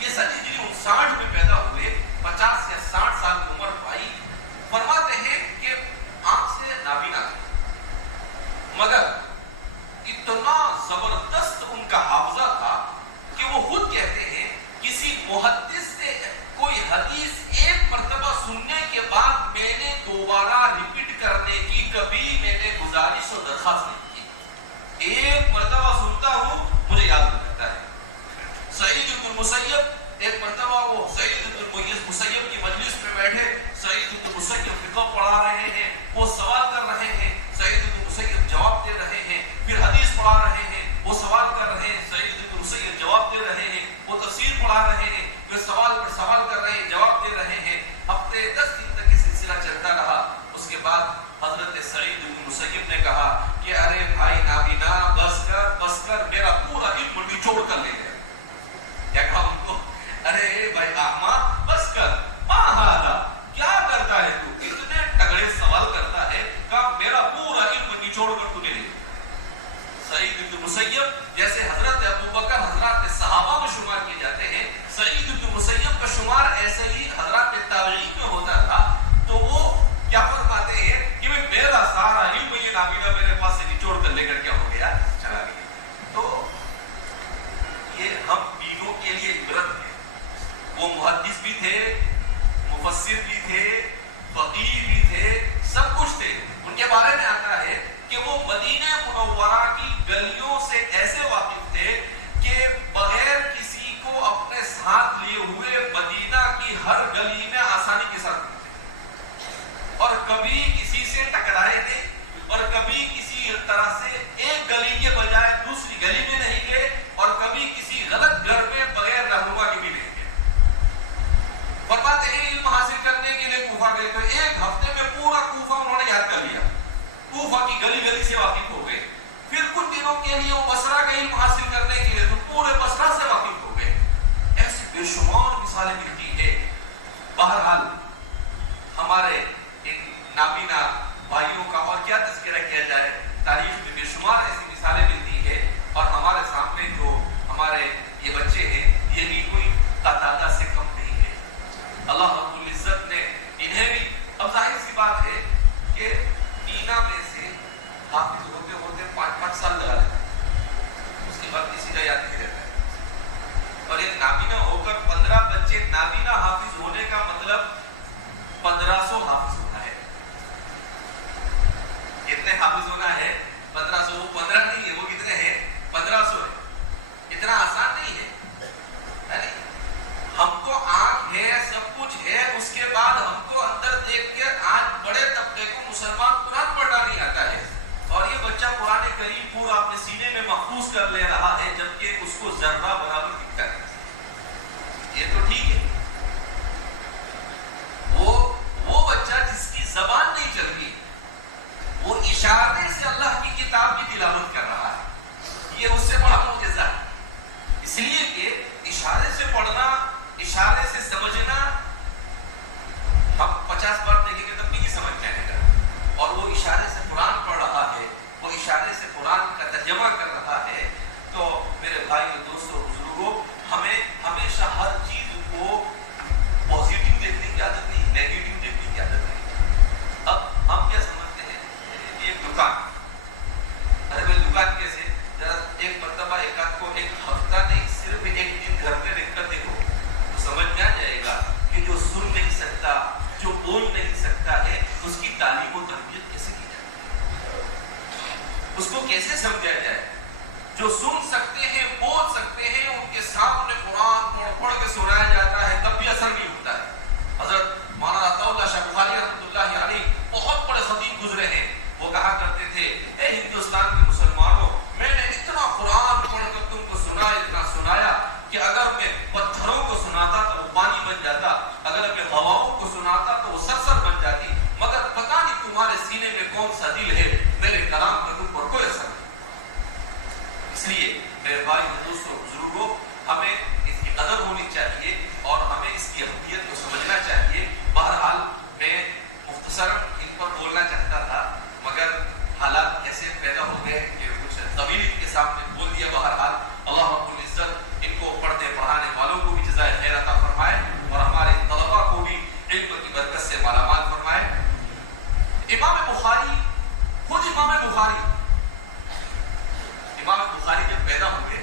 یہ سن 59 میں پیدا ہوئے، 50 یا 60 سال کی عمر پائی۔ فرماتے ہیں کہ آنکھ سے نابینا تھے، مگر اتنا زبردست ان کا حافظہ تھا کہ وہ خود کہتے ہیں کسی محدث سے کوئی حدیث ایک مرتبہ سننے کے بعد میں نے دوبارہ ریپیٹ کرنے کی کبھی میں نے گزارش اور درخواست نہیں کی۔ ایک مرتبہ سنتا ہوں مجھے یاد رہتا ہے۔ سعید بن المسیب ایک مرتبہ وہ سعید بن المسیب کی مجلس میں بیٹھے، سعید بن المسیب فقہ پڑھا رہے ہیں، وہ سوال کر رہے ہیں، سعید بن المسیب جواب دے رہے ہیں، پھر حدیث پڑھا رہے ہیں، وہ سوال کر رہے ہیں، سعید بن المسیب جواب دے رہے ہیں، وہ تفسیر پڑھا رہے ہیں، پھر سوال پر سوال کر رہے ہیں، جواب دے رہے ہیں۔ ہفتے 10 دن تک یہ سلسلہ چلتا رہا۔ اس کے بعد حضرت سعید بن المسیب نے کہا کہ ارے بھائی نابینا، بس کر میرا پورا علم نچوڑ کر لے گیا۔ کیا کہا ان کو؟ ارے بھائی احمد بس کر، کیا کرتا ہے تو اتنے تگڑے سوال کرتا ہے، کہا میرا پورا علم نچوڑ کر تو لے لے۔ سعید بن المسیب جیسے حضرت ابوبکر حضرات صحابہ میں شمار کیے جاتے ہیں، سعید بن المسیب کا شمار ایسے ہی حضرات تابعین میں ہوتا تھا۔ تو وہ کیا فرماتے ہیں کہ میرا سارا علم یہ نابینا میرے پاس سے نچوڑ کر لے کر کیا ہو گیا، چلا گیا۔ تو یہ ہم دینوں کے لیے عبرت ہے۔ وہ محدث بھی تھے، مفسر بھی تھے، فقیہ بھی تھے، سب کچھ تھے۔ ان کے بارے میں آتا ہے کہ وہ مدینہ منورہ کی گلیوں سے ایسے واقف تھے کہ بغیر کسی کو اپنے ساتھ لیے ہوئے مدینہ کی ہر گلی میں آسانی کے ساتھ گھومتے، اور کبھی کسی سے ٹکرائے نہیں، اور کبھی کسی طرح سے ایک گلی کے بجائے دوسری گلی میں نہیں گئے، اور کبھی کسی غلط گھر میں بغیر رہنما کے بھی نہیں گئے۔ فرماتے ہیں علم حاصل کرنے کے لیے کوفہ گئے تو ایک ہفتے میں پورا کوفہ انہوں نے یاد کر لیا، کوفہ کی گلی گلی سے واقف ہو گئے۔ پھر کچھ دنوں کے لیے وہ بصرہ کا علم حاصل کرنے کے لیے تو پورے بصرہ سے واقف ہو گئے۔ ایسی بے شمار مثالیں ملتی ہے۔ بہرحال ہمارے ایک نابینا بھائیوں کا اور کیا تذکرہ کیا جائے، تاریخ میں بے شمار ایسی مثالیں ملتی ہے، اور ہمارے سامنے جو ہمارے یہ بچے ہیں یہ بھی کوئی قتادہ سے کم نہیں ہے۔ اللہ رب العزت نے انہیں بھی، اب ظاہر سی بات ہے کہ دینا میں سے حافظ ہوتے ہوتے 5 سال لگا لیتا ہے، اس کے بعد کسی کا یاد نہیں رہتا ہے۔ اور ایک نابینا ہو کر 15 بچے نابینا حافظ ہونے کا مطلب 1500 حافظ ہونا ہے۔ کتنے حافظ ہونا ہے؟ 1500۔ وہ 15 نہیں ہے، وہ کتنے ہیں؟ 1500 ہے۔ اتنا آسان نہیں ہے۔ ہم کو آنکھ ہے، سب کچھ ہے، اس کے بعد ہم کو اندر دیکھ کے آج بڑے طبقے کو مسلمان قرآن پڑھنا نہیں آتا ہے، اور یہ بچہ قرآن کریم پورا اپنے سینے میں محفوظ کر لے رہا ہے، جبکہ اس کو ذرہ برابر دکھتا ہے۔ یہ تو ٹھیک ہے۔ وہ بچہ جس کی زبان نہیں چلتی، وہ اشارے سے اللہ کی کتاب کی تلاوت کر رہا ہے۔ یہ اس سے بڑا معجزہ ہے، اس لیے کہ اشارے سے پڑھنا، اشارے سے سمجھنا، ہم 50 بار دیکھیں گے تب بھی نہیں سمجھ میں آئے گا، اور وہ اشارے سے قرآن پڑھ رہا ہے، وہ اشارے سے قرآن کا ترجمہ کر رہا ہے. تو میرے بھائی اور دوستوں بزرگوں، ہمیں ہمیشہ ہر چیز کو پازیٹیو دیکھنے کی عادت نہیں، نیگیٹو دیکھنے کی عادت نہیں. اب ہم کیا سمجھتے ہیں، ایک دکان، ارے بھائی دکان کیسے، ذرا ایک مرتبہ ایک آدھ کو ایک ہفتہ نہیں صرف ایک دن گھر میں رہ کر دیکھو تو سمجھ میں آ جائے گا کہ جو سن نہیں سکتا، جو بول نہیں سکتا ہے، اس کی تعلیم و تربیت کیسے کی جائے، اس کو کیسے سمجھایا جائے. جو سن سکتے ہیں، بول سکتے ہیں، ان کے سامنے قرآن پڑھ کے سنایا جاتا ہے تب بھی اثر نہیں ہوتا ہے. حضرت مولانا عطا اللہ شاہ بخاری رحمۃ اللہ علیہ بہت بڑے خطیب گزرے ہیں، وہ کہا کرتے تھے اے ہندوستان کے مسلمانوں، میں نے اتنا قرآن پڑھ کر تم کو سنایا، اتنا سنایا کہ اگر میں پتھروں کو سناتا تو وہ پانی بن جاتا، اگر میں ہواؤں کو سناتا تو وہ سرسر بن جاتی، مگر پتہ نہیں تمہارے سینے میں کون سا دل ہے، میرے کلام کا تم پر کوئی اثر نہیں. اس لیے میرے بھائی دوستوں بزرگوں، ہمیں اس کی قدر ہونی چاہیے اور ہمیں اس کی اہمیت کو سمجھنا چاہیے. بہرحال میں مختصراً ان پر بولنا چاہتا تھا، مگر حالات ایسے پیدا ہو گئے کہ کچھ طویل ان کے سامنے بول دیا. بہرحال اللہ رب العزت ان کو پڑھنے پڑھانے والوں کو بھی جزائے خیر عطا فرمائے اور ہمارے طلباء کو بھی علم کی برکت سے مالا مال فرمائے. امام بخاری، خود امام بخاری جب پیدا ہوئے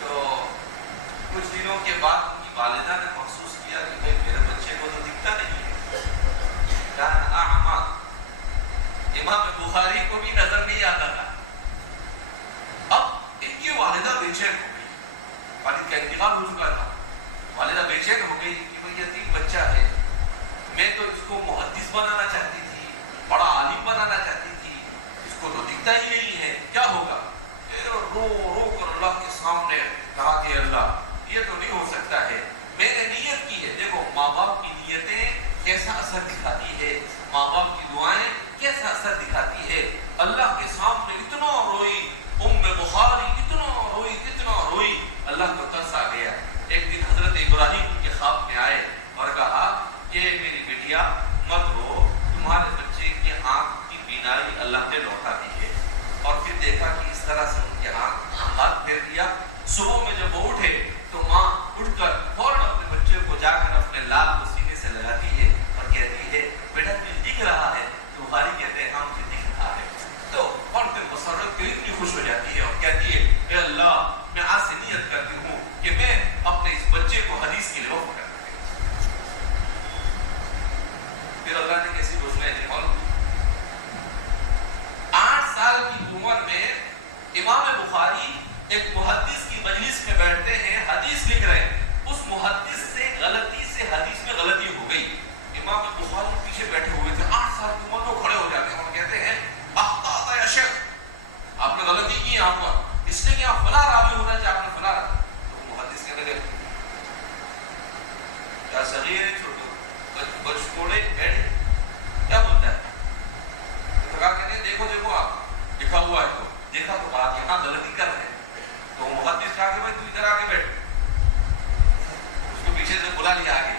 تو کچھ دنوں کے بعد ان کی والدہ نے محسوس کیا کہ بھائی میرے بچے کو تو دکھتا نہیں ہے، کان اعمى. امام بخاری کو بھی نظر نہیں آتا تھا. اب ان کی والدہ بے چین ہو گئی، والد کا انتقال ہو چکا تھا، والدہ بے چین ہو گئی کہ بھائی یتیم بچہ ہے، میں تو اس کو محدث بنانا چاہتی تھی، بڑا عالم بنانا چاہتی تھی، اس کو تو دکھتا ہی نہیں ہے، کیا ہوگا. رو رو کر اللہ کے سامنے کہا کہ اللہ یہ تو نہیں ہو سکتا ہے، میں نے نیت کی ہے. دیکھو ماں باپ کی نیتیں کیسا اثر دکھاتی ہے، ماں باپ کی دعائیں کیسا اثر دکھاتی ہے. اللہ کے سامنے اتنا روئی ام بخاری، اتنا روئی، اللہ کو ترس آ گیا. ایک دن حضرت ابراہیم ان کے خواب میں آئے اور کہا کہ میری بیٹیا مت رو، تمہارے بچے کی آنکھ کی بینائی اللہ نے لوٹا دی ہے. اور پھر دیکھا کہ اس طرح سے ان کے ہاتھ پھیر دیا. صبح میں جب وہ اٹھے تو ماں اٹھ کر فوراً اپنے بچے کو جا کر اپنے لال کو سینے سے لگاتی ہے اور کہتی ہے بیٹا تجھے دکھ رہا ہے؟ تو بخاری کہتے ہیں ہاں مجھے دکھ رہا ہے. تو فوراً مسرت اتنی خوش ہو جاتی ہے اور کہتی ہے اے اللہ میں آج سے نیت کرتی ہوں کہ میں اپنے اس بچے کو حدیث کے لیے وقف کر دوں. پھر اللہ نے کیسی روشنائی دی. 8 سال کی عمر میں امام بخاری ایک محدث کی مجلس میں بیٹھتے ہیں، حدیث لکھ رہے ہیں. اس محدث سے غلطی سے حدیث میں غلطی ہو گئی. امام بخاری پیچھے بیٹھے ہوئے تھے، 8 سال کی عمر میں کھڑے ہو جاتے ہیں اور کہتے ہیں اخطأت یا شیخ، آپ نے غلطی کی یہاں پر، اس لیے کہ آپ فلاں راوی ہونا چاہیے، آپ نے فلاں راوی. تو محدث کہنے لگے کیا صغیر چھوٹو بچکوڑے بیٹھ کیا بولتا ہے. تو کہا کہتے ہیں دیکھو آپ لکھا ہوا ہے. تو دیکھا تو بات یہاں غلطی کر رہے ہیں. تو محدث کہا کہ بھائی تو ادھر آ کے بیٹھ. اس کو پیچھے سے بلا لیا آگے.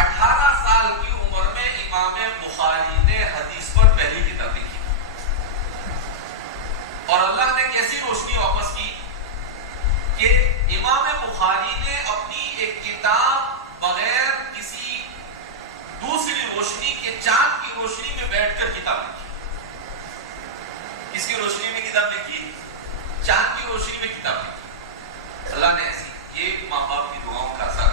18 سال کی عمر میں امام بخاری نے حدیث پر پہلی کتاب لکھی اور اللہ نے کیسی روشنی واپس کی کہ امام بخاری نے اپنی ایک کتاب بغیر کسی دوسری روشنی کے، چاند کی روشنی میں بیٹھ کر کتاب لکھی. کس کی روشنی میں کتاب لکھی؟ چاند کی روشنی میں کتاب لکھی. اللہ نے ایسی، یہ ماں باپ کی دعاؤں کا اثر،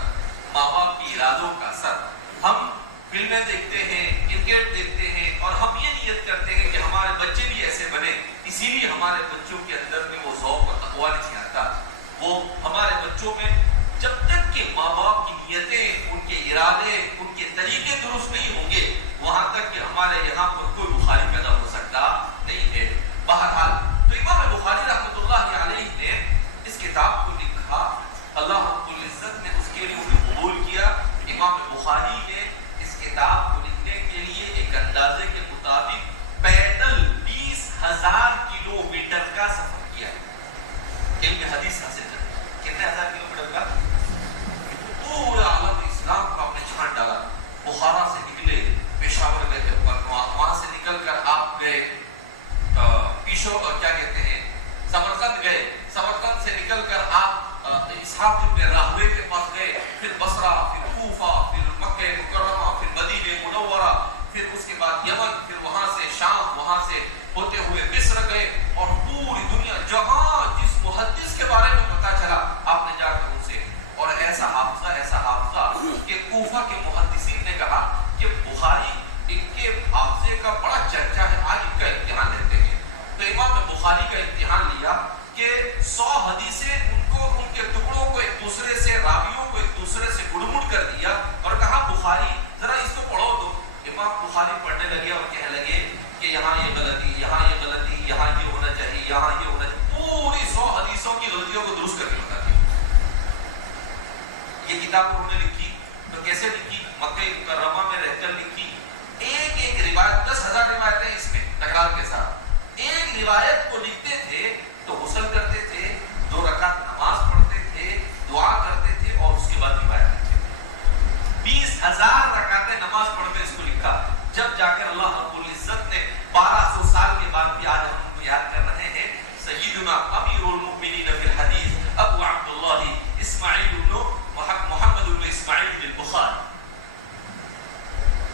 ماں باپ کی ارادوں کا اثر. ہم فلمیں دیکھتے ہیں، کرکٹ دیکھتے ہیں اور ہم یہ نیت کرتے ہیں کہ ہمارے بچے بھی ایسے بنے، اسی لیے ہمارے بچوں کے اندر میں وہ ذوق اور تقویٰ نہیں آتا. وہ ہمارے بچوں میں جب تک کہ ماں باپ کی نیتیں، ان کے ارادے، ان کے طریقے درست نہیں ہوں گے، وہاں تک کہ ہمارے یہاں پر کوئی بخاری پیدا ہو سکتا نہیں ہے. بہرحال 100 حدیثیں ان کے ٹکڑوں کو ایک دوسرے سے، راویوں کو ایک دوسرے سے گڑمڑ کر دیا اور کہا بخاری ذرا اس کو پڑھو تو امام بخاری پڑھنے لگے اور کہنے لگے کہ یہاں یہ غلطی، یہاں یہ غلطی، یہاں یہ ہونا چاہیے، یہاں یہ ہونا چاہیے، پوری 100 حدیثوں کی غلطیوں کو درست کر کے بتا دیا۔ یہ کتاب انہوں نے لکھی تو کیسے لکھی؟ مکہ مکرمہ میں رہ کر لکھی۔ ایک ایک روایت، 10,000 روایتیں اس میں تکرار کے ساتھ، ایک روایت کو لکھتے تھے تو غسل کرتے تھے، 2 رکعت نماز پڑھتے تھے، دعا کرتے تھے اور اس کے بعد روایت لکھتے تھے۔ 20,000 رکعتیں نماز پڑھ کر اس کو لکھا، جب جا کر اللہ رب العزت نے 1200 سال کے بعد بھی آج ہم ان کو یاد کر رہے ہیں، سیدنا امیر المؤمنین فی الحدیث ابو عبداللہ اسماعیل بن محمد بن اسماعیل بن البخاری۔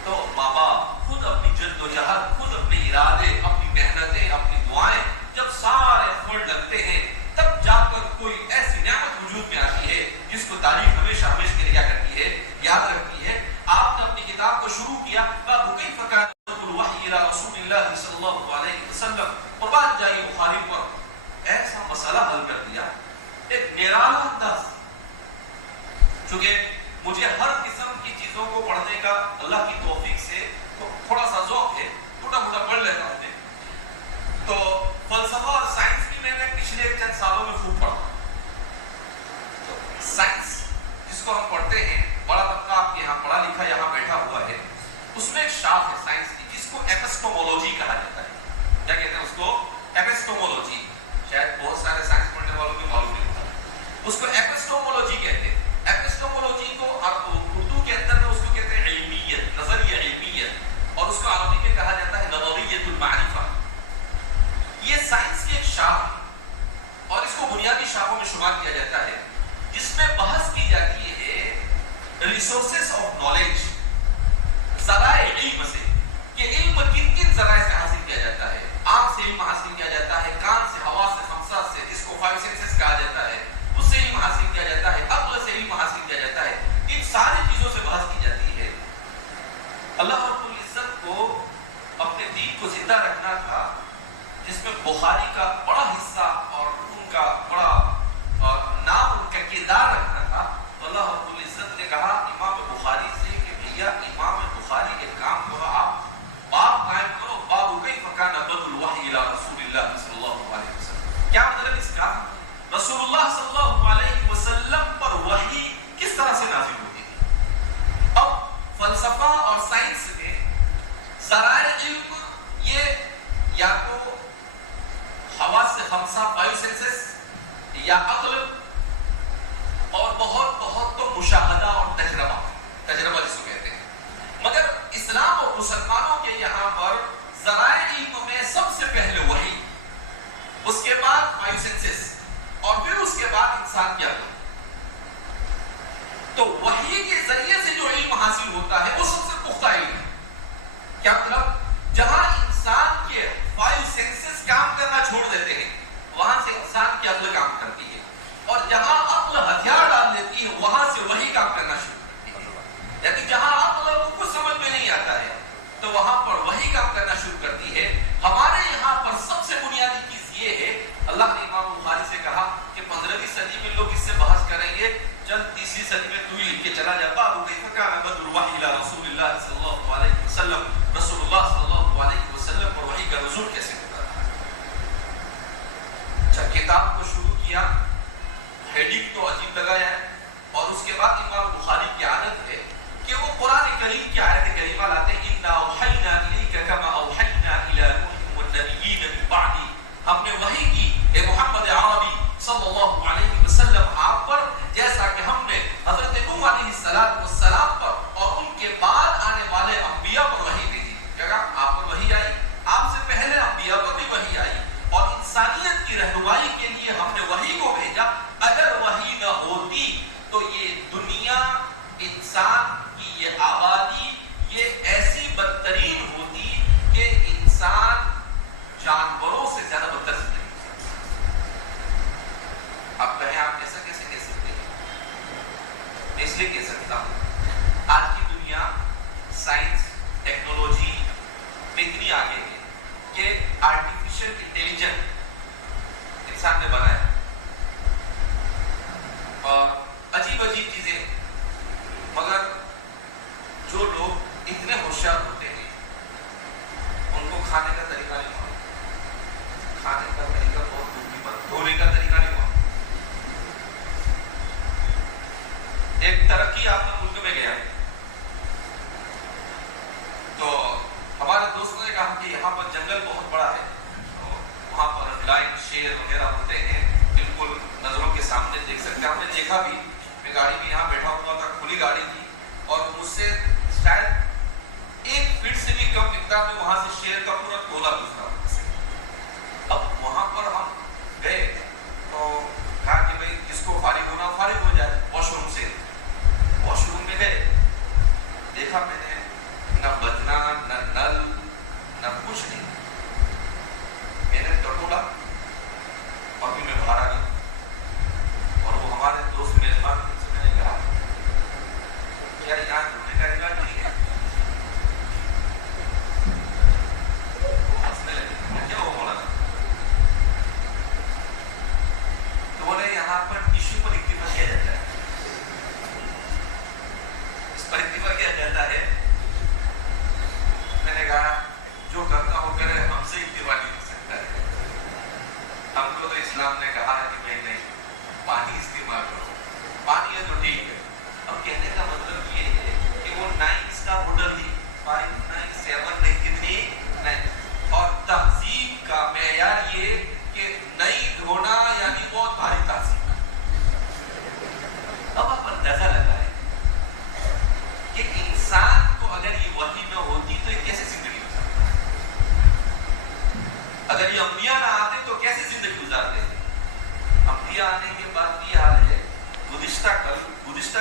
تو ماں باپ خود اپنی جد و جہد، خود اپنے ارادے، اپنی محنتیں، اپنی دعائیں جب سارے ایفرٹ لگتے ہیں تب جا کر کوئی ایسی نعمت وجود میں آتی ہے جس کو تاریخ ہمیشہ ہمیشہ کے لیے کیا کرتی ہے، یاد رکھتی ہے۔ آپ نے اپنی کتاب کو شروع کیا باب کیف کان الوحی الی رسول اللہ صلی اللہ علیہ وسلم، اور بعد جائیے بخاری پر ایسا مسئلہ حل کر دیا، ایک نرالا انداز۔ چونکہ مجھے ہر قسم کی چیزوں کو پڑھنے کا اللہ کی توفیق سے تھوڑا سا ذوق ہے، چھوٹا موٹا پڑھ لیتا ہوں میں، تو فلسفہ اور سائنس بھی میں نے پچھلے چند سالوں میں خوب پڑھا۔ تو سائنس جس کو ہم پڑھتے ہیں، بڑا طبقہ آپ کے یہاں پڑھا لکھا یہاں بیٹھا ہوا ہے، اس میں ایک شاخ ہے سائنس کی جس کو ایپسٹومولوجی کہا جاتا ہے۔ کیا کہتے ہیں اس کو؟ ایپسٹومولوجی۔ شاید بہت سارے سائنس پڑھنے والوں کو معلوم نہیں ہوتا، اس کو ایپسٹومولوجی کہتے ہیں۔ ایپسٹومولوجی کو اردو کے اندر میں اس کو کہتے ہیں علمیت، نظریہ علمیت، اور اس کو عربی میں کہا جاتا ہے نظریۃ المعرفہ۔ یہ سائنس کی ایک شاخ ہے اور اس کو بنیادی شاخوں میں شمار کیا جاتا ہے، جس میں بحث کی جاتی ہے ریسورسز آف نالج، ذرائع علم سے، کہ علم کن کن ذرائع سے حاصل کیا جاتا ہے۔ آنکھ سے علم حاصل کیا جاتا ہے، کان سے، حواس سے، خمسہ سے، جس کو 5 senses کہا جاتا ہے، اس سے علم حاصل کیا جاتا ہے، عقل سے علم حاصل کیا جاتا ہے۔ ان ساری چیزوں سے بحث کی جاتی ہے۔ اللہ رب العزت کو اپنے دین کو زندہ رکھنا تھا، جس میں بخاری کا بڑا حصہ اور ان کا بڑا نام، ان کا کردار رکھنا تھا، تو اللہ رب العزت نے کہا امام بخاری سے کہ بھیا امام بخاری ایک کام کرو، آپ باب قائم کرو، باب کیف کان بدء الوحی الی رسول اللہ صلی اللہ علیہ وسلم۔ کیا مطلب اس کا؟ رسول اللہ صلی اللہ علیہ وسلم پر وحی کس طرح سے نازل ہوتی تھی۔ اب فلسفہ اور سائنس میں ذرائع علم یہ یا تو حواس سے خمسہ 5 senses یا عقل، اور بہت تو مشاہدہ اور تجربہ جس کو کہتے ہیں۔ مگر اسلام اور مسلمانوں کے یہاں پر ذرائع علم میں سب سے پہلے وحی، اس کے بعد 5 senses، اور پھر اس کے بعد انسان کی عقل۔ تو وحی کے ذریعے سے جو علم حاصل ہوتا ہے وہ سب سے پختہ علم ہے۔ کیا مطلب؟ جہاں انسان کے 5 senses کام کرنا چھوڑ دیتے ہیں، وہاں سے انسان کی عقل کام کرتی ہے، اور جہاں عقل ہتھیار ڈال دیتی ہے وہاں سے وحی کام کرنا شروع کرتی ہے۔ یعنی جہاں عقل کو کچھ سمجھ میں نہیں آتا ہے تو وہاں پر وحی کام کرنا شروع کرتی ہے۔ ہمارے یہاں پر سب سے بنیادی چیز یہ ہے، اللہ نے امام بخاری سے کہا کہ 15ویں صدی میں لوگ اس سے بحث کریں گے، چل 30ویں صدی میں تو ہی لکھ کے چلا جا، باب کیف کان بدء الوحی الی رسول اللہ صلی اللہ علیہ وسلم، رسول اللہ صلی اللہ علیہ وسلم پر وحی کا نزول کیسے ہوتا ہے۔ اچھا، کتاب کو شروع کیا، ہیڈنگ تو عجیب لگایا ہے، اور اس کے بعد امام بخاری کی عادت ہے کہ وہ قرآن کریم کی آیت کریمہ لاتے ہیں، انا اوحینا الیک کما اوحینا الی نوح والنبیین من بعدی، ہم نے وحی کی اے محمد عربی صلی اللہ علیہ وسلم آپ پر جیسا کہ ہم نے حضرت نوح علیہ السلام پر اور ان کے بعد آنے والے انبیاء پر وحی بھیجی۔ کیا آپ پر وحی آئی؟ آپ سے پہلے انبیاء پر بھی وحی آئی، اور انسانیت کی رہنمائی کے لیے ہم نے وحی کو بھیجا۔ اگر وحی نہ ہوتی تو یہ دنیا، انسان کی یہ آبادی یہ ایسی بدترین ہوتی کہ انسان جانوروں سے زیادہ بدتر زندگی۔ آپ کہیں آپ ایسا کیسے کہہ سکتے ہیں؟ میں اس لیے کہہ سکتا ہوں، آج کی دنیا سائنس ٹیکنالوجی میں اتنی آگے ہے کہ آرٹیفیشل انٹیلیجنس انسان نے بنایا، اور عجیب عجیب چیزیں. مگر جو لوگ اتنے ہوشیار ہوتے ہیں ان کو کھانے کا طریقہ نہیں معلوم. کھانے کا طریقہ بہت دور کی بات, دھونے کا طریقہ نہیں معلوم. ایک ترقی یافتہ ملک میں گیا تو ہمارے دوستوں نے کہا کہ یہاں پر جنگل بہت بڑا ہے, تو وہاں پر لائن شیر وغیرہ ہوتے ہیں, بالکل نظروں کے سامنے دیکھ سکتے ہیں. ہم نے دیکھا بھی, میں گاڑی میں یہاں بیٹھا ہوا تھا, کھلی گاڑی تھی اور مجھ سے شاید 1 فٹ سے بھی کم مقدار میں وہاں سے شیر کا پورا ٹولہ گزرا. اب وہاں پر ہم گئے تو کہا کہ بھائی جس کو فارغ ہونا فارغ ہو جائے. واش روم سے واش روم میں گئے, دیکھا میں نے نہ بجنا نہ نل نہ کچھ نہیں. میں نے ٹٹولا اور بھی میں باہر آ گیا. اور وہ ہمارے دوست میزبان سے میں نے کہا کیا یہاں دھونے کا علاج نہیں ہے؟ وہ ہنسنے لگے. کیا ہو بولا تھا؟ تو بولے یہاں پر ٹیشو پر اکتفا کیا جاتا ہے. اس پر اکتفا کیا جاتا ہے. میں نے کہا جو کرتا ہو کرے, ہم سے اکتفا نہیں ہو سکتا ہے. ہم کو تو اسلام نے کہا ہے کہ بھائی نہیں, پانی استعمال کرو. پانی ہے تو ٹھیک ہے. اب کہنے کا مطلب یہ ہے کہ وہ 9 اسٹار ہوٹل تھی, 5 9 7 نہیں, کتنی نہیں. اور تہذیب کا معیار یہ کہ نہیں دھونا یعنی بہت بھاری تہذیب. اب آپ اندازہ لگائیں کہ انسان کو اگر یہ وحی نہ ہوتی تو یہ کیسے زندگی گزارتا, اگر یہ انبیاء نہ آتے تو کیسے زندگی گزارتے. انبیاء آنے کے بعد یہ حال ہے. گزشتہ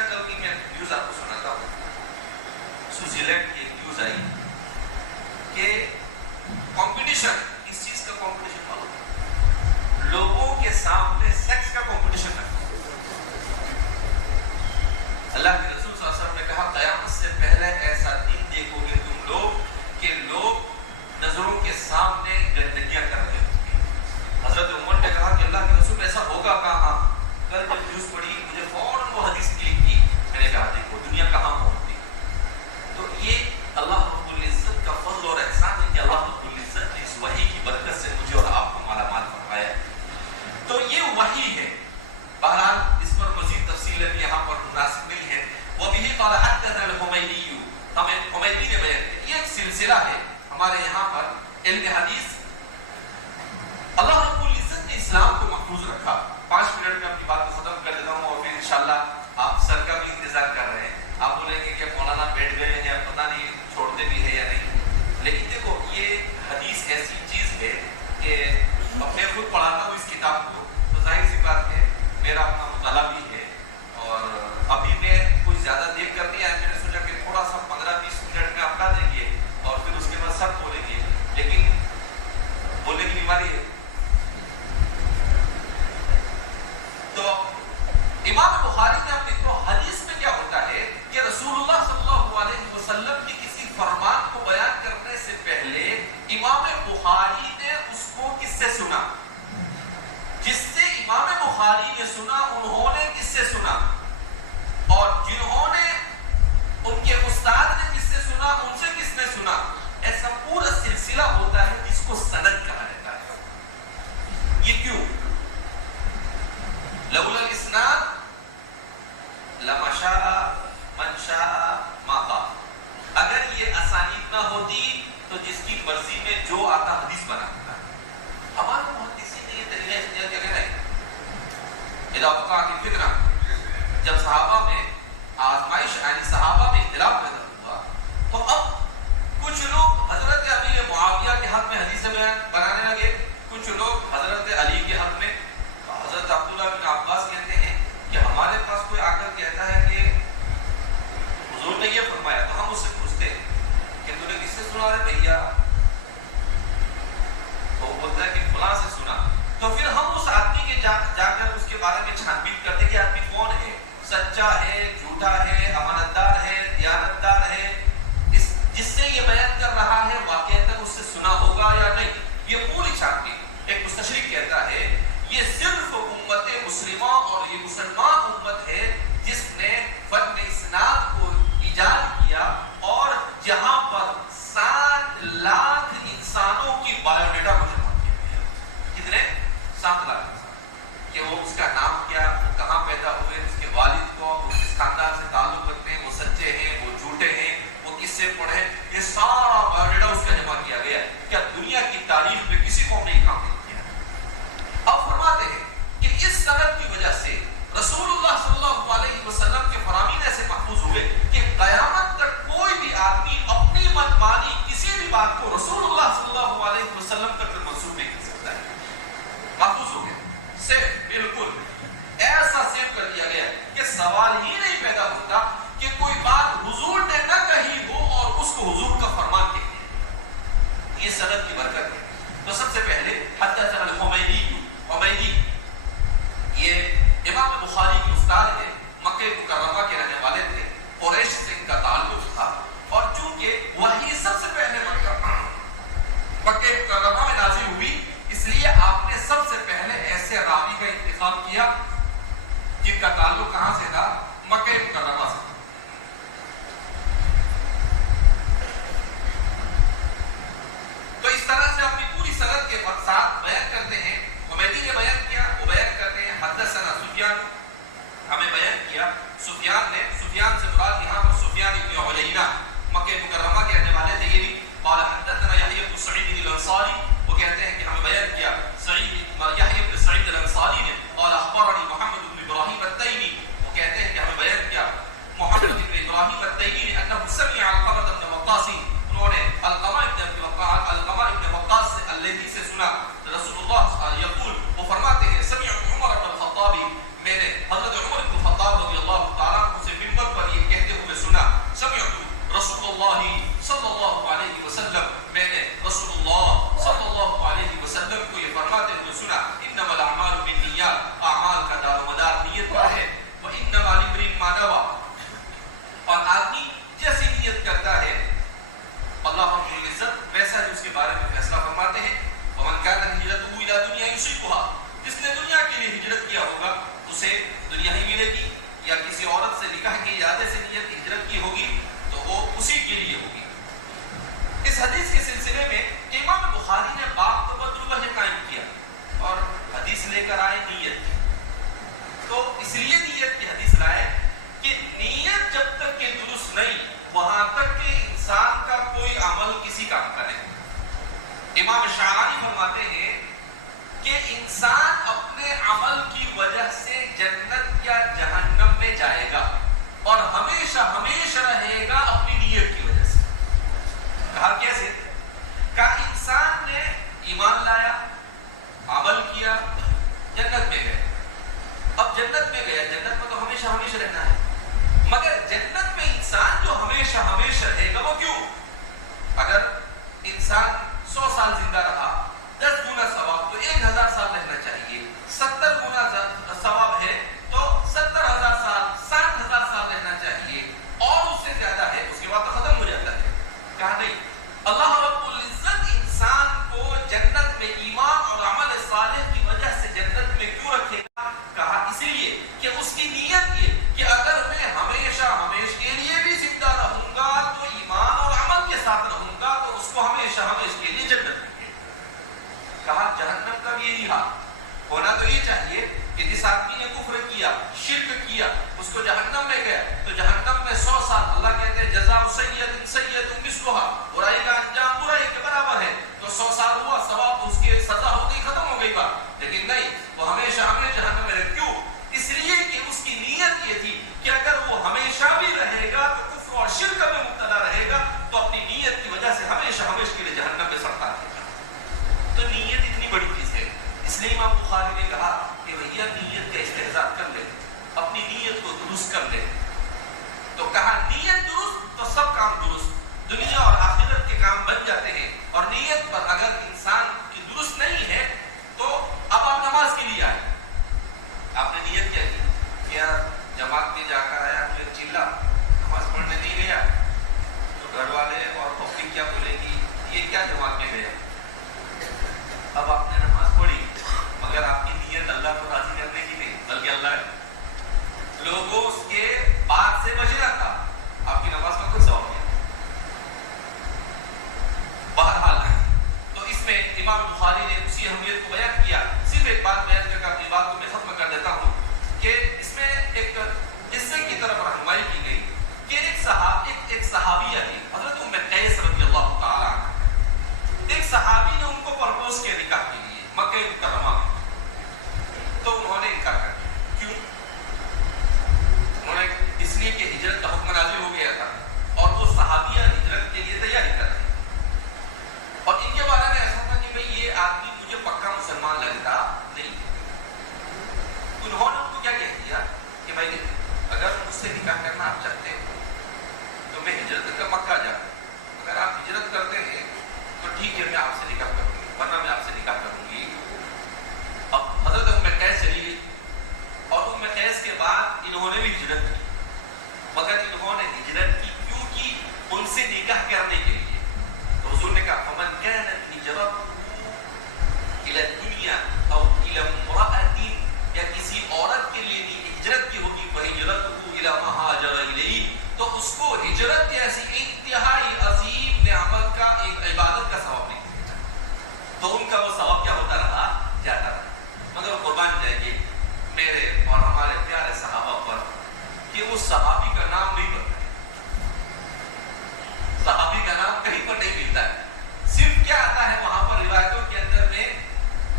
کل کی میں نیوز آپ کو سناتا ہوں. سوئٹزر لینڈ کی ایک نیوز آئی کہ کمپٹیشن, اس چیز کا کمپٹیشن معلوم, لوگوں کے سامنے سیکس کا کمپٹیشن ہے. اللہ کے رسول صلی اللہ علیہ وسلم نے کہا قیامت سے پہلے ایسا دن دیکھو گے تم لوگ کہ لوگ نظروں کے سامنے گندگیاں کر رہے ہوں گے. حضرت عمر نے کہا کہ اللہ کے رسول ایسا ہوگا کہاں؟ کل جب نیوز پڑھی مجھے فوراً وہ حدیث کلک کی. میں نے کہا دیکھو دنیا کہاں پہنچ گئی. تو یہ اللہ رب العزت کا فضل اور احسان ہے کہ اللہ رب العزت نے اس وحی کی برکت سے مجھے اور آپ کو مالا مال فرمایا. تو یہ وحی ہے. بہرحال اس پر مزید تفصیلیں یہاں پر مناسب نہیں ہے. وَبِهِ قَالَ حَدَّثَنَا الْحُمَيْدِيُّ, ہمیں حمیدی نے بیان کیا. یہ ایک سلسلہ ہے ہمارے یہاں پر علم حدیث. اللہ رب العزت نے اسلام کو محفوظ رکھا. 5 منٹ میں اپنی بات کو ختم کر دیتا ہوں اور پھر انشاءاللہ آپ سر کا بھی انتظار کر رہے ہیں. آپ بولیں گے کہ مولانا بیٹھ گئے ہیں, اب پتہ نہیں چھوڑتے بھی ہے یا نہیں. لیکن دیکھو یہ حدیث ایسی چیز ہے کہ اب میں خود پڑھاتا ہوں اس کتاب کو تو ظاہر سی بات ہے میرا اپنا مطالعہ بھی ہے. اور ابھی میں کوئی زیادہ دیر کر دیا ہے, میں نے سوچا کہ تھوڑا سا 15-20 منٹ میں اپنا دیں گے اور پھر اس کے بعد سب بولیں گے. لیکن بولنے کی بیماری ہے. تو امام بخاری نے اپنی حدیث میں کیا ہوتا ہے کہ رسول اللہ صلی اللہ علیہ وسلم کی کسی فرمان کو بیان کرنے سے پہلے امام بخاری نے اس کو کس سے سنا؟ جس سے امام بخاری نے سنا انہوں نے کس سے سنا, اور جنہوں نے ان کے استاد نے کس سے سنا ان سے کس نے سنا. ایسا پورا سلسلہ ہوتا ہے جس کو سند کہا جاتا ہے. یہ کیوں؟ لولا الاسناد لما شاء من شاء ما قال. اگر یہ اسانید نہ ہوتی تو جس کی مرضی میں جو آتا حدیث بنا دیتا. ہمارے محدثین نے یہ طریقہ اختیار کیا ہے. اذا وقعت الفتنہ, جب صحابہ میں آزمائش یعنی صحابہ میں اختلاف پیدا ہوا تو اب کچھ لوگ حضرت امیر معاویہ کے حق میں حدیث بنانے لگے, کچھ لوگ حضرت علی کے حق میں. حضرت عبداللہ بن عباس کہتے ہیں کہ ہمارے پاس کوئی آ کر کہتا ہے کہ حضور نے یہ فرمایا تو ہم اس سے پوچھتے ہیں کہ تو نے کس سے سنا ہے بھیا؟ تو وہ بولتا ہے کہ فلاں سے سنا. تو پھر ہم اس آدمی کے جا کر اس کے بارے میں چھان بین کرتے کہ آدمی کون ہے, سچا ہے, جھوٹا ہے, امانتدار ہے, دیانتدار ہے, جس سے یہ بیان کر رہا ہے واقعتاً اس سے سنا ہوگا یا نہیں. یہ پوری چھان بین. ایک مستشرق کہتا ہے یہ صرف امت مسلمہ اور یہ مسلمان امت تاریخ میں کسی قوم نے یہ کام نہیں کیا. اب فرماتے ہیں کہ اس سند کی وجہ سے رسول اللہ صلی اللہ علیہ وسلم کے فرامین ایسے محفوظ ہوئے کہ قیامت تک کوئی بھی آدمی اپنی من مانی کسی بھی بات کو رسول اللہ صلی اللہ علیہ وسلم تک منسوب نہیں کر سکتا ہے. محفوظ ہو گئے. صرف بالکل ایسا سیو کر دیا گیا کہ سوال ہی نہیں پیدا ہوتا کہ کوئی بات حضور نے نہ کہی ہو اور اس کو حضور کا فرمان کہتے ہیں. یہ سند کی برکت ہے. تو سب سے پہلے حدثنا الحمیدی یہ امام بخاری کے استاد ہے, مکہ مکرمہ کے رہنے والے تھے, قریش سے ان کا تعلق تھا, اور چونکہ وحی سب سے پہلے مکہ مکرمہ میں نازل ہوئی اس لیے آپ نے سب سے پہلے ایسے راوی کا انتخاب کیا جن کا تعلق کہاں سے تھا؟ مکہ مکرمہ سے. تو اس طرح سے اپنی پوری سند کے ساتھ بیان کرتے ہیں. حمیدی نے بیان کیا, وہ بیان کرتے ہیں حدثنا سفیان, ہمیں بیان کیا سفیان نے. سفیان سے مراد یہاں پر سفیان ابن علیینہ مکہ مکرمہ کے رہنے والے تھے. یہ بھی قال حدثنا یحیی بن سعید الانصاری, وہ کہتے ہیں کہ ہمیں بیان کیا یحیی بن سعید الانصاری نے. قال اخبرني محمد بن ابراہیم التیمی, وہ کہتے ہیں کہ ہمیں بیان کیا محمد بن ابراہیم التیمی نے انه سمع علقمہ بن وقاص, انہوں نے علقمہ ابن وقاص الذی سے سنا رسول اللہ یقول, وہ فرماتے ہیں سمعت عمر بن الخطاب, میں نے حضرت عمر بن الخطاب رضی اللہ تعالیٰ عنہ سے منبر پر یہ کہتے ہوئے سنا سمعت رسول اللہ صلی اللہ علیہ وسلم, میں نے رسول اللہ صلی اللہ علیہ وسلم کو یہ فرماتے ہوئے سنا انما الاعمال بالنیات, اعمال کا دار و مدار نیت پر ہے. وانما لامرئ ما نوى, اور آدمی جیسی نیت کرتا ہے اللہ رب العزت ویسا ہی اس کے بارے میں فیصلہ فرماتے ہیں. ومن كانت هجرته الى دنيا يصيبها, جس نے دنیا کے لیے ہجرت کیا ہوگا اسے دنیا ہی ملے گی, یا کسی عورت سے نکاح کے ارادے سے نیت ہجرت کی ہوگی تو وہ اسی کے لیے ہوگی. اس حدیث کے سلسلے میں امام بخاری نے باب تبدل وحی قائم کیا اور حدیث لے کر آئے نیت کی. تو اس لیے نیت کی حدیث لائے کہ نیت جب تک کہ درست نہیں وہاں تک کہ انسان کا کوئی عمل کسی کام کا نہیں. امام شعرانی فرماتے ہیں کہ انسان اپنے عمل کی وجہ سے جنت یا جہنم میں جائے گا اور ہمیشہ ہمیشہ رہے گا اپنی نیت کی وجہ سے. کہا کیسے؟ کہا انسان نے ایمان لایا, عمل کیا, جنت میں گیا. اب جنت میں گیا, جنت میں تو ہمیشہ ہمیشہ رہنا ہے, مگر جنت میں انسان جو ہمیشہ ہمیشہ رہے گا وہ کیوں؟ اگر انسان 100 سال زندہ رہا 10 گنا ثواب تو 1000 سال رہنا چاہیے. 70 گنا ثواب ہے تو 70,000 سال 60,000 سال رہنا چاہیے, اور اس سے زیادہ ہے اس کے بعد تو ختم ہو جاتا ہے. کہا نہیں, اللہ رب العزت انسان کو جنت میں ایمان اور عمل صالح کی وجہ سے جنت میں کیوں رکھے گا؟ کہا اس لیے کہ اس کی نیت یہ کہ اگر میں ہمیشہ ہمیشہ کے لیے بھی زندہ رہوں گا تو ایمان اور عمل کے ساتھ رہوں گا تو اس کو ہمیشہ ہمیشہ کے لیے جنت ملے. کہا جہنم کا بھی یہی حال ہونا تو یہ چاہیے کہ جس آدمی نے کفر کیا, شرک کیا, اس کو جہنم میں گیا تو جہنم میں 100 سال, اللہ کہتے ہیں جزاء سیئۃ سیئۃ مثلھا, برائی کا انجام برائی کے برابر ہے. تو 100 سال ہوا ثواب, اس کی سزا ہو گئی, ختم ہو گئی بات. لیکن نہیں, وہ ہمیشہ ہمیشہ جہنم میں رہے. کیوں؟ اس لیے کہ اس کی نیت یہ تھی کہ اگر وہ ہمیشہ بھی رہے گا تو کفر اور شرک میں مبتلا رہے گا تو اپنی نیت کی وجہ سے ہمیشہ ہمیشہ کے لیے جہنم میں سڑتا رہے گا. تو نیت اتنی بڑی چیز ہے. اس لیے امام بخاری نے کہا کہ بھیا نیت کا استحضار کر لے, اپنی نیت کو درست کر لے. تو کہا نیت درست تو سب کام درست, دنیا اور آخرت کے کام بن جاتے ہیں. اور نیت پر اگر انسان کی درست نہیں ہے تو اب آپ نماز کے لیے آئے, آپ نے نیت کیا کی, کیا جماعت میں جا کر آیا, پھر چلا, نماز پڑھنے نہیں گیا تو گھر والے اور پبلک کیا بولے گی, یہ کیا جماعت میں گیا. اب آپ نے نماز پڑھی مگر آپ کی نیت اللہ کو راضی کرنے کی نہیں, بلکہ اللہ لوگوں اس کے بات سے بچنا تھا, آپ کی نماز کا کچھ ثواب نہیں. بہرحال تو اس میں امام بخاری نے اسی اہمیت کو بیان کیا. صرف ایک بات بیان کر کے اپنی بات کو میں ختم کر دیتا ہوں کہ اس میں ایک قصے کی طرف رہنمائی کی گئی کہ ایک صحابیہ تھی, حضرت ام قیس رضی اللہ تعالیٰ عنہ. ایک صحابی نے ان کو إلى امرأة یا کسی عورت کے لیے بھی ہجرت کی ہوگی فہجرتہ إلى ما هاجر إليه، تو اس کو ہجرت ایسی انتہائی عظیم نعمت کا ایک عبادت کا ثواب نہیں ملتا، تو ان کا وہ ثواب کیا ہوتا رہا؟ جاتا رہا۔ مگر قربان جائیے میرے اور ہمارے پیارے صحابہ پر کہ اس صحابی کا نام نہیں بنتا ہے، صحابی کا نام کہیں پر نہیں ملتا ہے، صرف کیا آتا ہے وہاں پر روایتوں کے اندر میں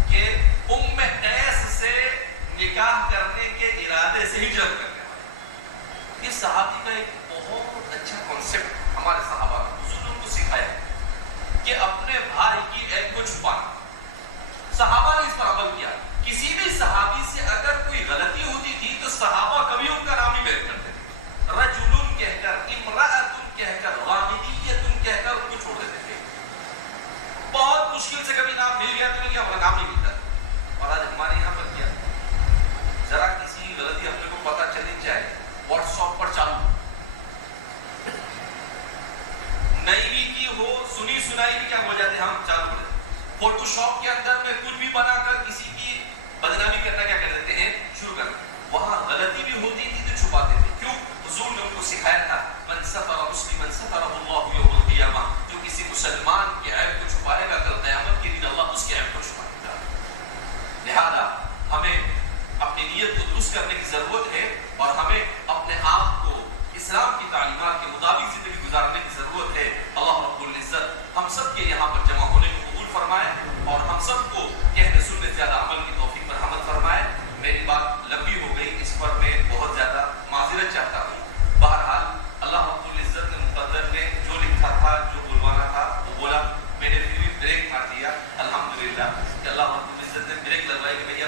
کہ ام قیس سے نکاح کرنے کے ارادے سے ہجرت کرنے والے۔ یہ صحابی کا ایک بہت اچھا کانسیپٹ ہمارے صحابہ نے حضور کو سکھایا کہ اپنے بھائی کی عیب کو چھپانا۔ صحابہ نے اس پر عمل کیا، کسی بھی صحابی سے اگر کوئی غلطی ہوتی تھی تو صحابہ کبھی ان کا نام نہیں بیان کرتے تھے، رجل کہہ کر، امرأۃ کہہ کر، غامدیۃ کہہ کر ان کو چھوڑ دیتے تھے۔ بہت مشکل سے کبھی نام مل گیا تو مل گیا، ورنہ نام نہیں ملتا۔ اور آج ہمارے یہاں پر کیا، ذرا کسی غلطی اپنے کو پتہ چلی جائے واٹس ایپ پر چالو، نہیں بھی کی ہو، سنی سنائی بھی کیا ہو جاتے ہم چالو کر دیتے۔ فوٹو شاپ کے اندر میں کچھ بھی بنا کر کسی کی بدنامی کرنا کیا کر دیتے ہیں، شروع کر دیتے۔ وہاں غلطی بھی ہوتی تھی تو چھپاتے تھے، کیوں؟ حضور نے ان کو سکھایا تھا من ستر مسلما سترہ اللہ یوم القیامہ، جو کسی مسلمان کے عیب کو چھپائے گا کل قیامت کے دن اللہ اس کے عیب کو چھپائے گا۔ لہذا ہمیں اپنی نیت کو درست کرنے کی ضرورت ہے اور ہمیں اپنے آپ کو اسلام کی تعلیمات کے مطابق زندگی گزارنے کی ضرورت ہے۔ اللہ رب العزت ہم سب کے یہاں پر جمع ہونے کو قبول فرمائے اور ہم سب کو کہنے سننے سے زیادہ عمل کی توفیق پر حمد فرمائے۔ میری بات لمبی ہو گئی، اس پر میں بہت زیادہ معذرت چاہتا ہوں۔ بہرحال اللہ رب العزت نے مقدر نے جو لکھا تھا، جو بلوانا تھا وہ بولا، میں نے پھر بھی بریک مار دیا۔ الحمدللہ کہ اللہ رب العزت نے بریک لگوائی کہ